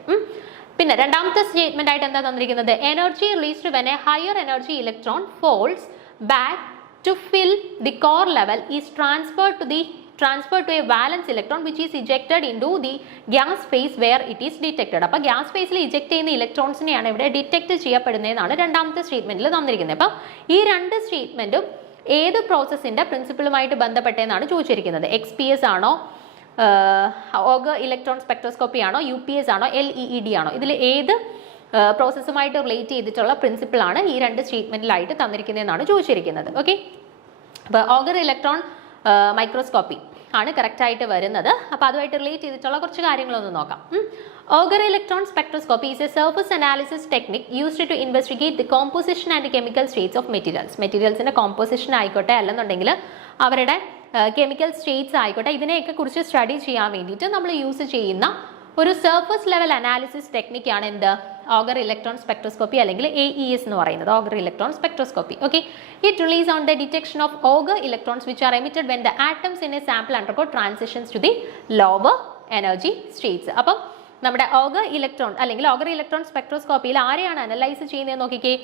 പിന്നെ രണ്ടാമത്തെ statement ആയിട്ട് എന്താ തന്നിരിക്കുന്നത്? Energy released when a higher energy electron falls back to fill the core level is transferred to a valence electron which is ejected into the gas phase where it is detected. അപ്പോൾ gas ഫേസിൽ eject ചെയ്യുന്ന ഇലക്ട്രോൺസിനെയാണ് ഇവിടെ detect ചെയ്യപ്പെടുന്നതെന്നാണ് രണ്ടാമത്തെ സ്റ്റേറ്റ്മെന്റിൽ തന്നിരിക്കുന്നത്. അപ്പം ഈ 2 സ്റ്റേറ്റ്മെന്റും ഏത് പ്രോസസ്സിന്റെ പ്രിൻസിപ്പിളുമായിട്ട് ബന്ധപ്പെട്ടെന്നാണ് ചോദിച്ചിരിക്കുന്നത്? XPS ആണോ, ഓഗർ ഇലക്ട്രോൺ സ്പെക്ട്രോസ്കോപ്പി ആണോ, UPS ആണോ, LEED ആണോ? ഇതിൽ ഏത് പ്രോസസ്സുമായിട്ട് റിലേറ്റ് ചെയ്തിട്ടുള്ള പ്രിൻസിപ്പിൾ ആണ് ഈ 2 സ്റ്റേറ്റ്മെന്റിലായിട്ട് തന്നിരിക്കുന്നതെന്നാണ് ചോദിച്ചിരിക്കുന്നത്. ഓക്കെ, അപ്പോൾ ഓഗർ ഇലക്ട്രോൺ മൈക്രോസ്കോപ്പി ആണ് കറക്റ്റ് ആയിട്ട് വരുന്നത്. അപ്പോൾ അതുമായിട്ട് റിലേറ്റ് ചെയ്തിട്ടുള്ള കുറച്ച് കാര്യങ്ങളൊന്ന് നോക്കാം. Auger electron spectroscopy is a surface analysis technique used to investigate the composition and chemical states of മെറ്റീരിയൽസിന്റെ കോമ്പോസിഷൻ ആയിക്കോട്ടെ, അല്ലെന്നുണ്ടെങ്കിൽ അവരുടെ കെമിക്കൽ സ്റ്റേറ്റ്സ് ആയിക്കോട്ടെ, ഇതിനെയൊക്കെ കുറിച്ച് സ്റ്റഡി ചെയ്യാൻ വേണ്ടിയിട്ട് നമ്മൾ യൂസ് ചെയ്യുന്ന ഒരു സർഫസ് ലെവൽ അനാലിസിസ് ടെക്നിക്കാണ് എന്ത്? ഓഗർ ഇലക്ട്രോൺ സ്പെക്ട്രോസ്കോപ്പി അല്ലെങ്കിൽ AES എന്ന് പറയുന്നത്, Auger electron spectroscopy. Okay, it release on the detection of Auger electrons which are emitted when the atoms in a sample undergo transitions to the lower energy states. അപ്പം നമ്മുടെ Auger electron അല്ലെങ്കിൽ Auger electron സ്പെക്ട്രോസ്കോപ്പിയിൽ ആരെയാണ് analyse ചെയ്യുന്നത് നോക്കിക്കേ?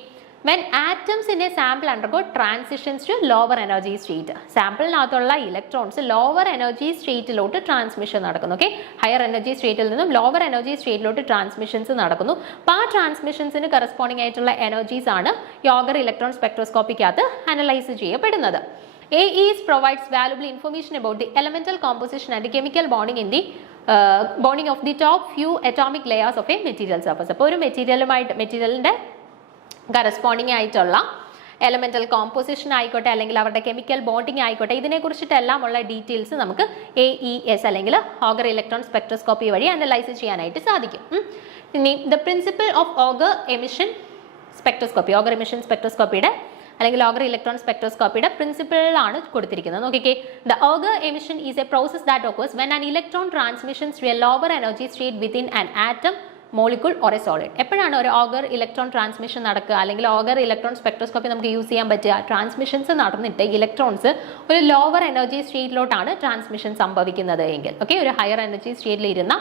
when atoms in a sample undergo transitions to lower energy state. സാമ്പിളിനകത്തുള്ള electrons lower energy സ്റ്റേറ്റിലോട്ട് transmission നടക്കുന്നു. ഓക്കെ, ഹയർ എനർജി സ്റ്റേറ്റിൽ നിന്നും ലോവർ എനർജി സ്റ്റേറ്റിലോട്ട് ട്രാൻസ്മിഷൻസ് നടക്കുന്നു. അപ്പോൾ ആ ട്രാൻസ്മിഷൻസിന് കറസ്പോണ്ടിങ് ആയിട്ടുള്ള എനർജീസ് ആണ് ഓഗർ ഇലക്ട്രോൺ സ്പെക്ട്രോസ്കോപ്പിക്കകത്ത് അനലൈസ് ചെയ്യപ്പെടുന്നത്. AES provides valuable information about the elemental composition and the chemical bonding in the bonding of the top few atomic layers of a material surface. അപ്പോൾ ഒരു മെറ്റീരിയലിന്റെ കറസ്പോണ്ടിങ് ആയിട്ടുള്ള elemental composition ആയിക്കോട്ടെ അല്ലെങ്കിൽ അവരുടെ chemical bonding ആയിക്കോട്ടെ, ഇതിനെക്കുറിച്ചിട്ടെല്ലാം ഉള്ള ഡീറ്റെയിൽസ് നമുക്ക് AES അല്ലെങ്കിൽ ഓഗർ ഇലക്ട്രോൺ സ്പെക്ട്രോസ്കോപ്പി വഴി അനലൈസ് ചെയ്യാനായിട്ട് സാധിക്കും. ഇനി the principle of Auger emission spectroscopy, Auger emission സ്പെക്ട്രോസ്കോപ്പിയുടെ അല്ലെങ്കിൽ ഓഗർ ഇലക്ട്രോൺ സ്പെക്ട്രോസ്കോപ്പിയുടെ പ്രിൻസിപ്പിളാണ് കൊടുത്തിരിക്കുന്നത്. നോക്കിക്കേ, the Auger emission is a process that occurs when an electron transmissions to a lower energy state within an atom molecule or a solid. എപ്പോഴാണ് ഒരു Auger electron transmission നടക്കുക അല്ലെങ്കിൽ ഓഗർ ഇലക്ട്രോൺ സ്പെക്ട്രോസ്കോപ്പി നമുക്ക് use ചെയ്യാൻ പറ്റുക? Transmissions നടന്നിട്ട് electrons ഒരു lower energy സ്റ്റേറ്റിലോട്ടാണ് transmission സംഭവിക്കുന്നത് എങ്കിൽ, ഓക്കെ, ഒരു ഹയർ എനർജി സ്റ്റേറ്റിൽ ഇരുന്ന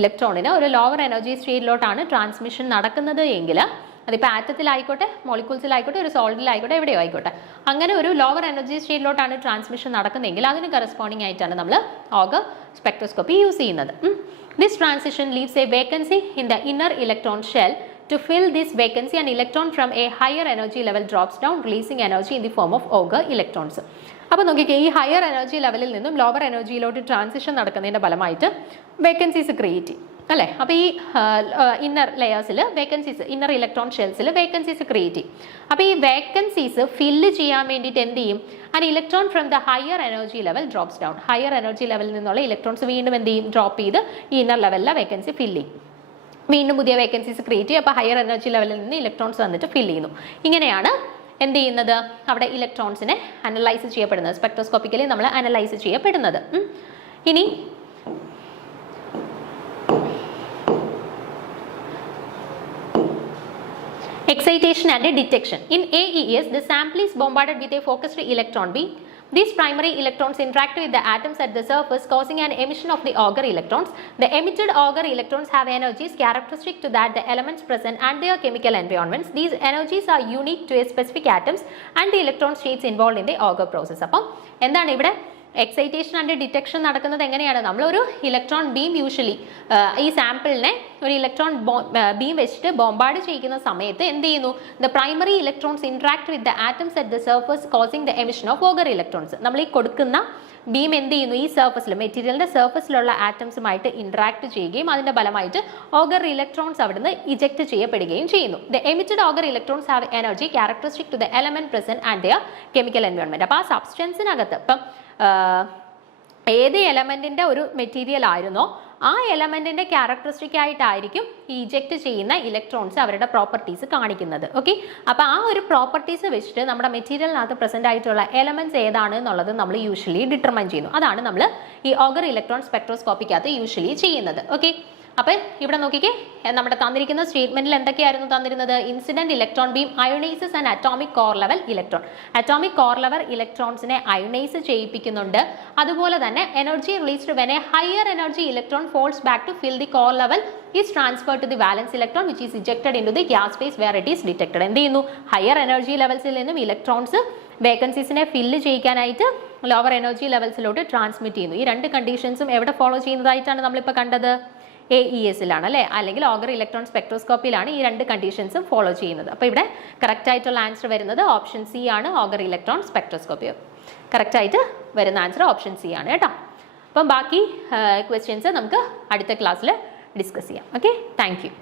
ഇലക്ട്രോണിന് ഒരു ലോവർ എനർജി സ്റ്റേറ്റിലോട്ടാണ് ട്രാൻസ്മിഷൻ നടക്കുന്നത് എങ്കിൽ അതിപ്പോൾ ആറ്റത്തിലായിക്കോട്ടെ, മോളിക്യൂൾസിലായിക്കോട്ടെ, ഒരു സോളിഡിലായിക്കോട്ടെ, എവിടെയോ ആയിക്കോട്ടെ. അങ്ങനെ ഒരു ലോവർ എനർജി സ്റ്റേറ്റിലോട്ടാണ് ട്രാൻസ്മിഷൻ നടക്കുന്നതെങ്കിൽ അതിന് കറസ്പോണ്ടിങ് ആയിട്ടാണ് നമ്മൾ ഓഗർ സ്പെക്ട്രോസ്കോപ്പി യൂസ് ചെയ്യുന്നത്. This transition leaves A vacancy in the inner electron shell. To fill this vacancy, an electron from a higher energy level drops down, releasing energy in the form of Auger electrons. അപ്പോൾ നോക്കിക്കേ, ഈ higher energy ലെവലിൽ നിന്നും lower എനർജിയിലോട്ട് transition നടക്കുന്നതിൻ്റെ ഫലമായിട്ട് vacancies create ചെയ്യും അല്ലേ. അപ്പോൾ ഈ ഇന്നർ ലെയേഴ്സിൽ വേക്കൻസീസ്, ഇന്നർ ഇലക്ട്രോൺ ഷെൽസിൽ വേക്കൻസീസ് ക്രിയേറ്റ് ചെയ്യും. അപ്പോൾ ഈ വേക്കൻസീസ് ഫില്ല് ചെയ്യാൻ വേണ്ടിയിട്ട് എന്ത് ചെയ്യും? An electron from the higher energy level drops down. Higher energy ലെവലിൽ നിന്നുള്ള ഇലക്ട്രോൺസ് വീണ്ടും എന്ത് ചെയ്യും? ഡ്രോപ്പ് ചെയ്ത് ഈ ഇന്നർ ലെവലിലെ വേക്കൻസി ഫില്ല് ചെയ്യും. വീണ്ടും പുതിയ വേക്കൻസീസ് ക്രിയേറ്റ് ചെയ്യും. അപ്പോൾ ഹയർ എനർജി ലെവലിൽ നിന്ന് ഇലക്ട്രോൺസ് വന്നിട്ട് ഫില്ല് ചെയ്യുന്നു. ഇങ്ങനെയാണ് എന്ത് ചെയ്യുന്നത്? അവിടെ ഇലക്ട്രോൺസിനെ അനലൈസ് ചെയ്യപ്പെടുന്നത്, സ്പെക്ട്രോസ്കോപ്പിക്കലി നമ്മൾ അനലൈസ് ചെയ്യപ്പെടുന്നത്. ഇനി excitation and detection. In AES, the sample is bombarded with a focused electron beam. These primary electrons interact with the atoms at the surface, causing an emission of the Auger electrons. The emitted Auger electrons have energies characteristic to that the elements present and their chemical environments. These energies are unique to a specific atoms and the electron states involved in the Auger process. അപ്പം എന്താണ് ഇവിടെ excitation and detection നടക്കുന്നത് എങ്ങനെയാണ്? നമ്മളൊരു electron beam usually ഈ സാമ്പിളിനെ ഒരു electron beam വെച്ചിട്ട് bombard ചെയ്യുന്ന സമയത്ത് എന്ത് ചെയ്യുന്നു? The primary electrons interact with the atoms at the surface, causing the emission of Auger electrons. നമ്മൾ ഈ കൊടുക്കുന്ന ബീം എന്ത് ചെയ്യുന്നു? ഈ സർഫസിൽ, മെറ്റീരിയലിന്റെ സർഫസിലുള്ള ആറ്റംസുമായിട്ട് ഇന്ററാക്ട് ചെയ്യുകയും അതിന്റെ ഫലമായിട്ട് ഓഗർ ഇലക്ട്രോൺസ് അവിടുന്ന് ഇജക്ട് ചെയ്യപ്പെടുകയും ചെയ്യുന്നു. The emitted Auger electrons have energy characteristic to the element present and their chemical environment. അപ്പോൾ ആ സബ്സ്റ്റൻസിനകത്ത് ഇപ്പം ഏത് എലമെന്റിന്റെ ഒരു മെറ്റീരിയൽ ആയിരുന്നോ ആ എലമെന്റിന്റെ ക്യാരക്ടറിസ്റ്റിക് ആയിട്ടായിരിക്കും ഈ ഇജക്ട് ചെയ്യുന്ന ഇലക്ട്രോൺസ് അവരുടെ പ്രോപ്പർട്ടീസ് കാണിക്കുന്നത്. ഓക്കെ, അപ്പോൾ ആ ഒരു പ്രോപ്പർട്ടീസ് വെച്ചിട്ട് നമ്മുടെ മെറ്റീരിയലിനകത്ത് പ്രസന്റ് ആയിട്ടുള്ള എലമെന്റ്സ് ഏതാണ് എന്നുള്ളത് നമ്മൾ യൂഷ്വലി ഡിറ്റർമൈൻ ചെയ്യുന്നു. അതാണ് നമ്മൾ ഈ ഓഗർ ഇലക്ട്രോൺ സ്പെക്ട്രോസ്കോപ്പിക്കകത്ത് യൂഷ്വലി ചെയ്യുന്നത്. ഓക്കെ, അപ്പം ഇവിടെ നോക്കിക്കേ, നമ്മുടെ തന്നിരിക്കുന്ന സ്റ്റേറ്റ്മെന്റിൽ എന്തൊക്കെയായിരുന്നു തന്നിരുന്നത്? Incident electron beam ionises and atomic core level electron. Atomic core level ഇലക്ട്രോൺസിനെ അയോണൈസ് ചെയ്യിപ്പിക്കുന്നുണ്ട്. അതുപോലെ തന്നെ energy released when a higher energy electron falls back to fill the core level is transfer to the valence electron which is ejected into the gas phase where it is detected. എന്ത് ചെയ്യുന്നു? Higher energy ലെവൽസിൽ നിന്നും electrons വേക്കൻസീസിനെ fill ചെയ്യിക്കാനായിട്ട് lower energy ലെവൽസിലോട്ട് transmit ചെയ്യുന്നു. ഈ രണ്ട് കണ്ടീഷൻസും എവിടെ ഫോളോ ചെയ്യുന്നതായിട്ടാണ് നമ്മളിപ്പോൾ കണ്ടത്? AES-ലാണ് അല്ലേ, അല്ലെങ്കിൽ ഓഗർ ഇലക്ട്രോൺ സ്പെക്ട്രോസ്കോപ്പിയിലാണ് ഈ രണ്ട് കണ്ടീഷൻസും ഫോളോ ചെയ്യുന്നത്. അപ്പോൾ ഇവിടെ കറക്റ്റ് ആയിട്ടുള്ള ആൻസർ വരുന്നത് ഓപ്ഷൻ സി ആണ്, ഓഗർ ഇലക്ട്രോൺ സ്പെക്ട്രോസ്കോപ്പി. കറക്റ്റ് ആയിട്ട് വരുന്ന ആൻസർ ഓപ്ഷൻ സി ആണ് കേട്ടോ. അപ്പം ബാക്കി ക്വസ്റ്റ്യൻസ് നമുക്ക് അടുത്ത ക്ലാസ്സിൽ ഡിസ്കസ് ചെയ്യാം. Okay, thank you.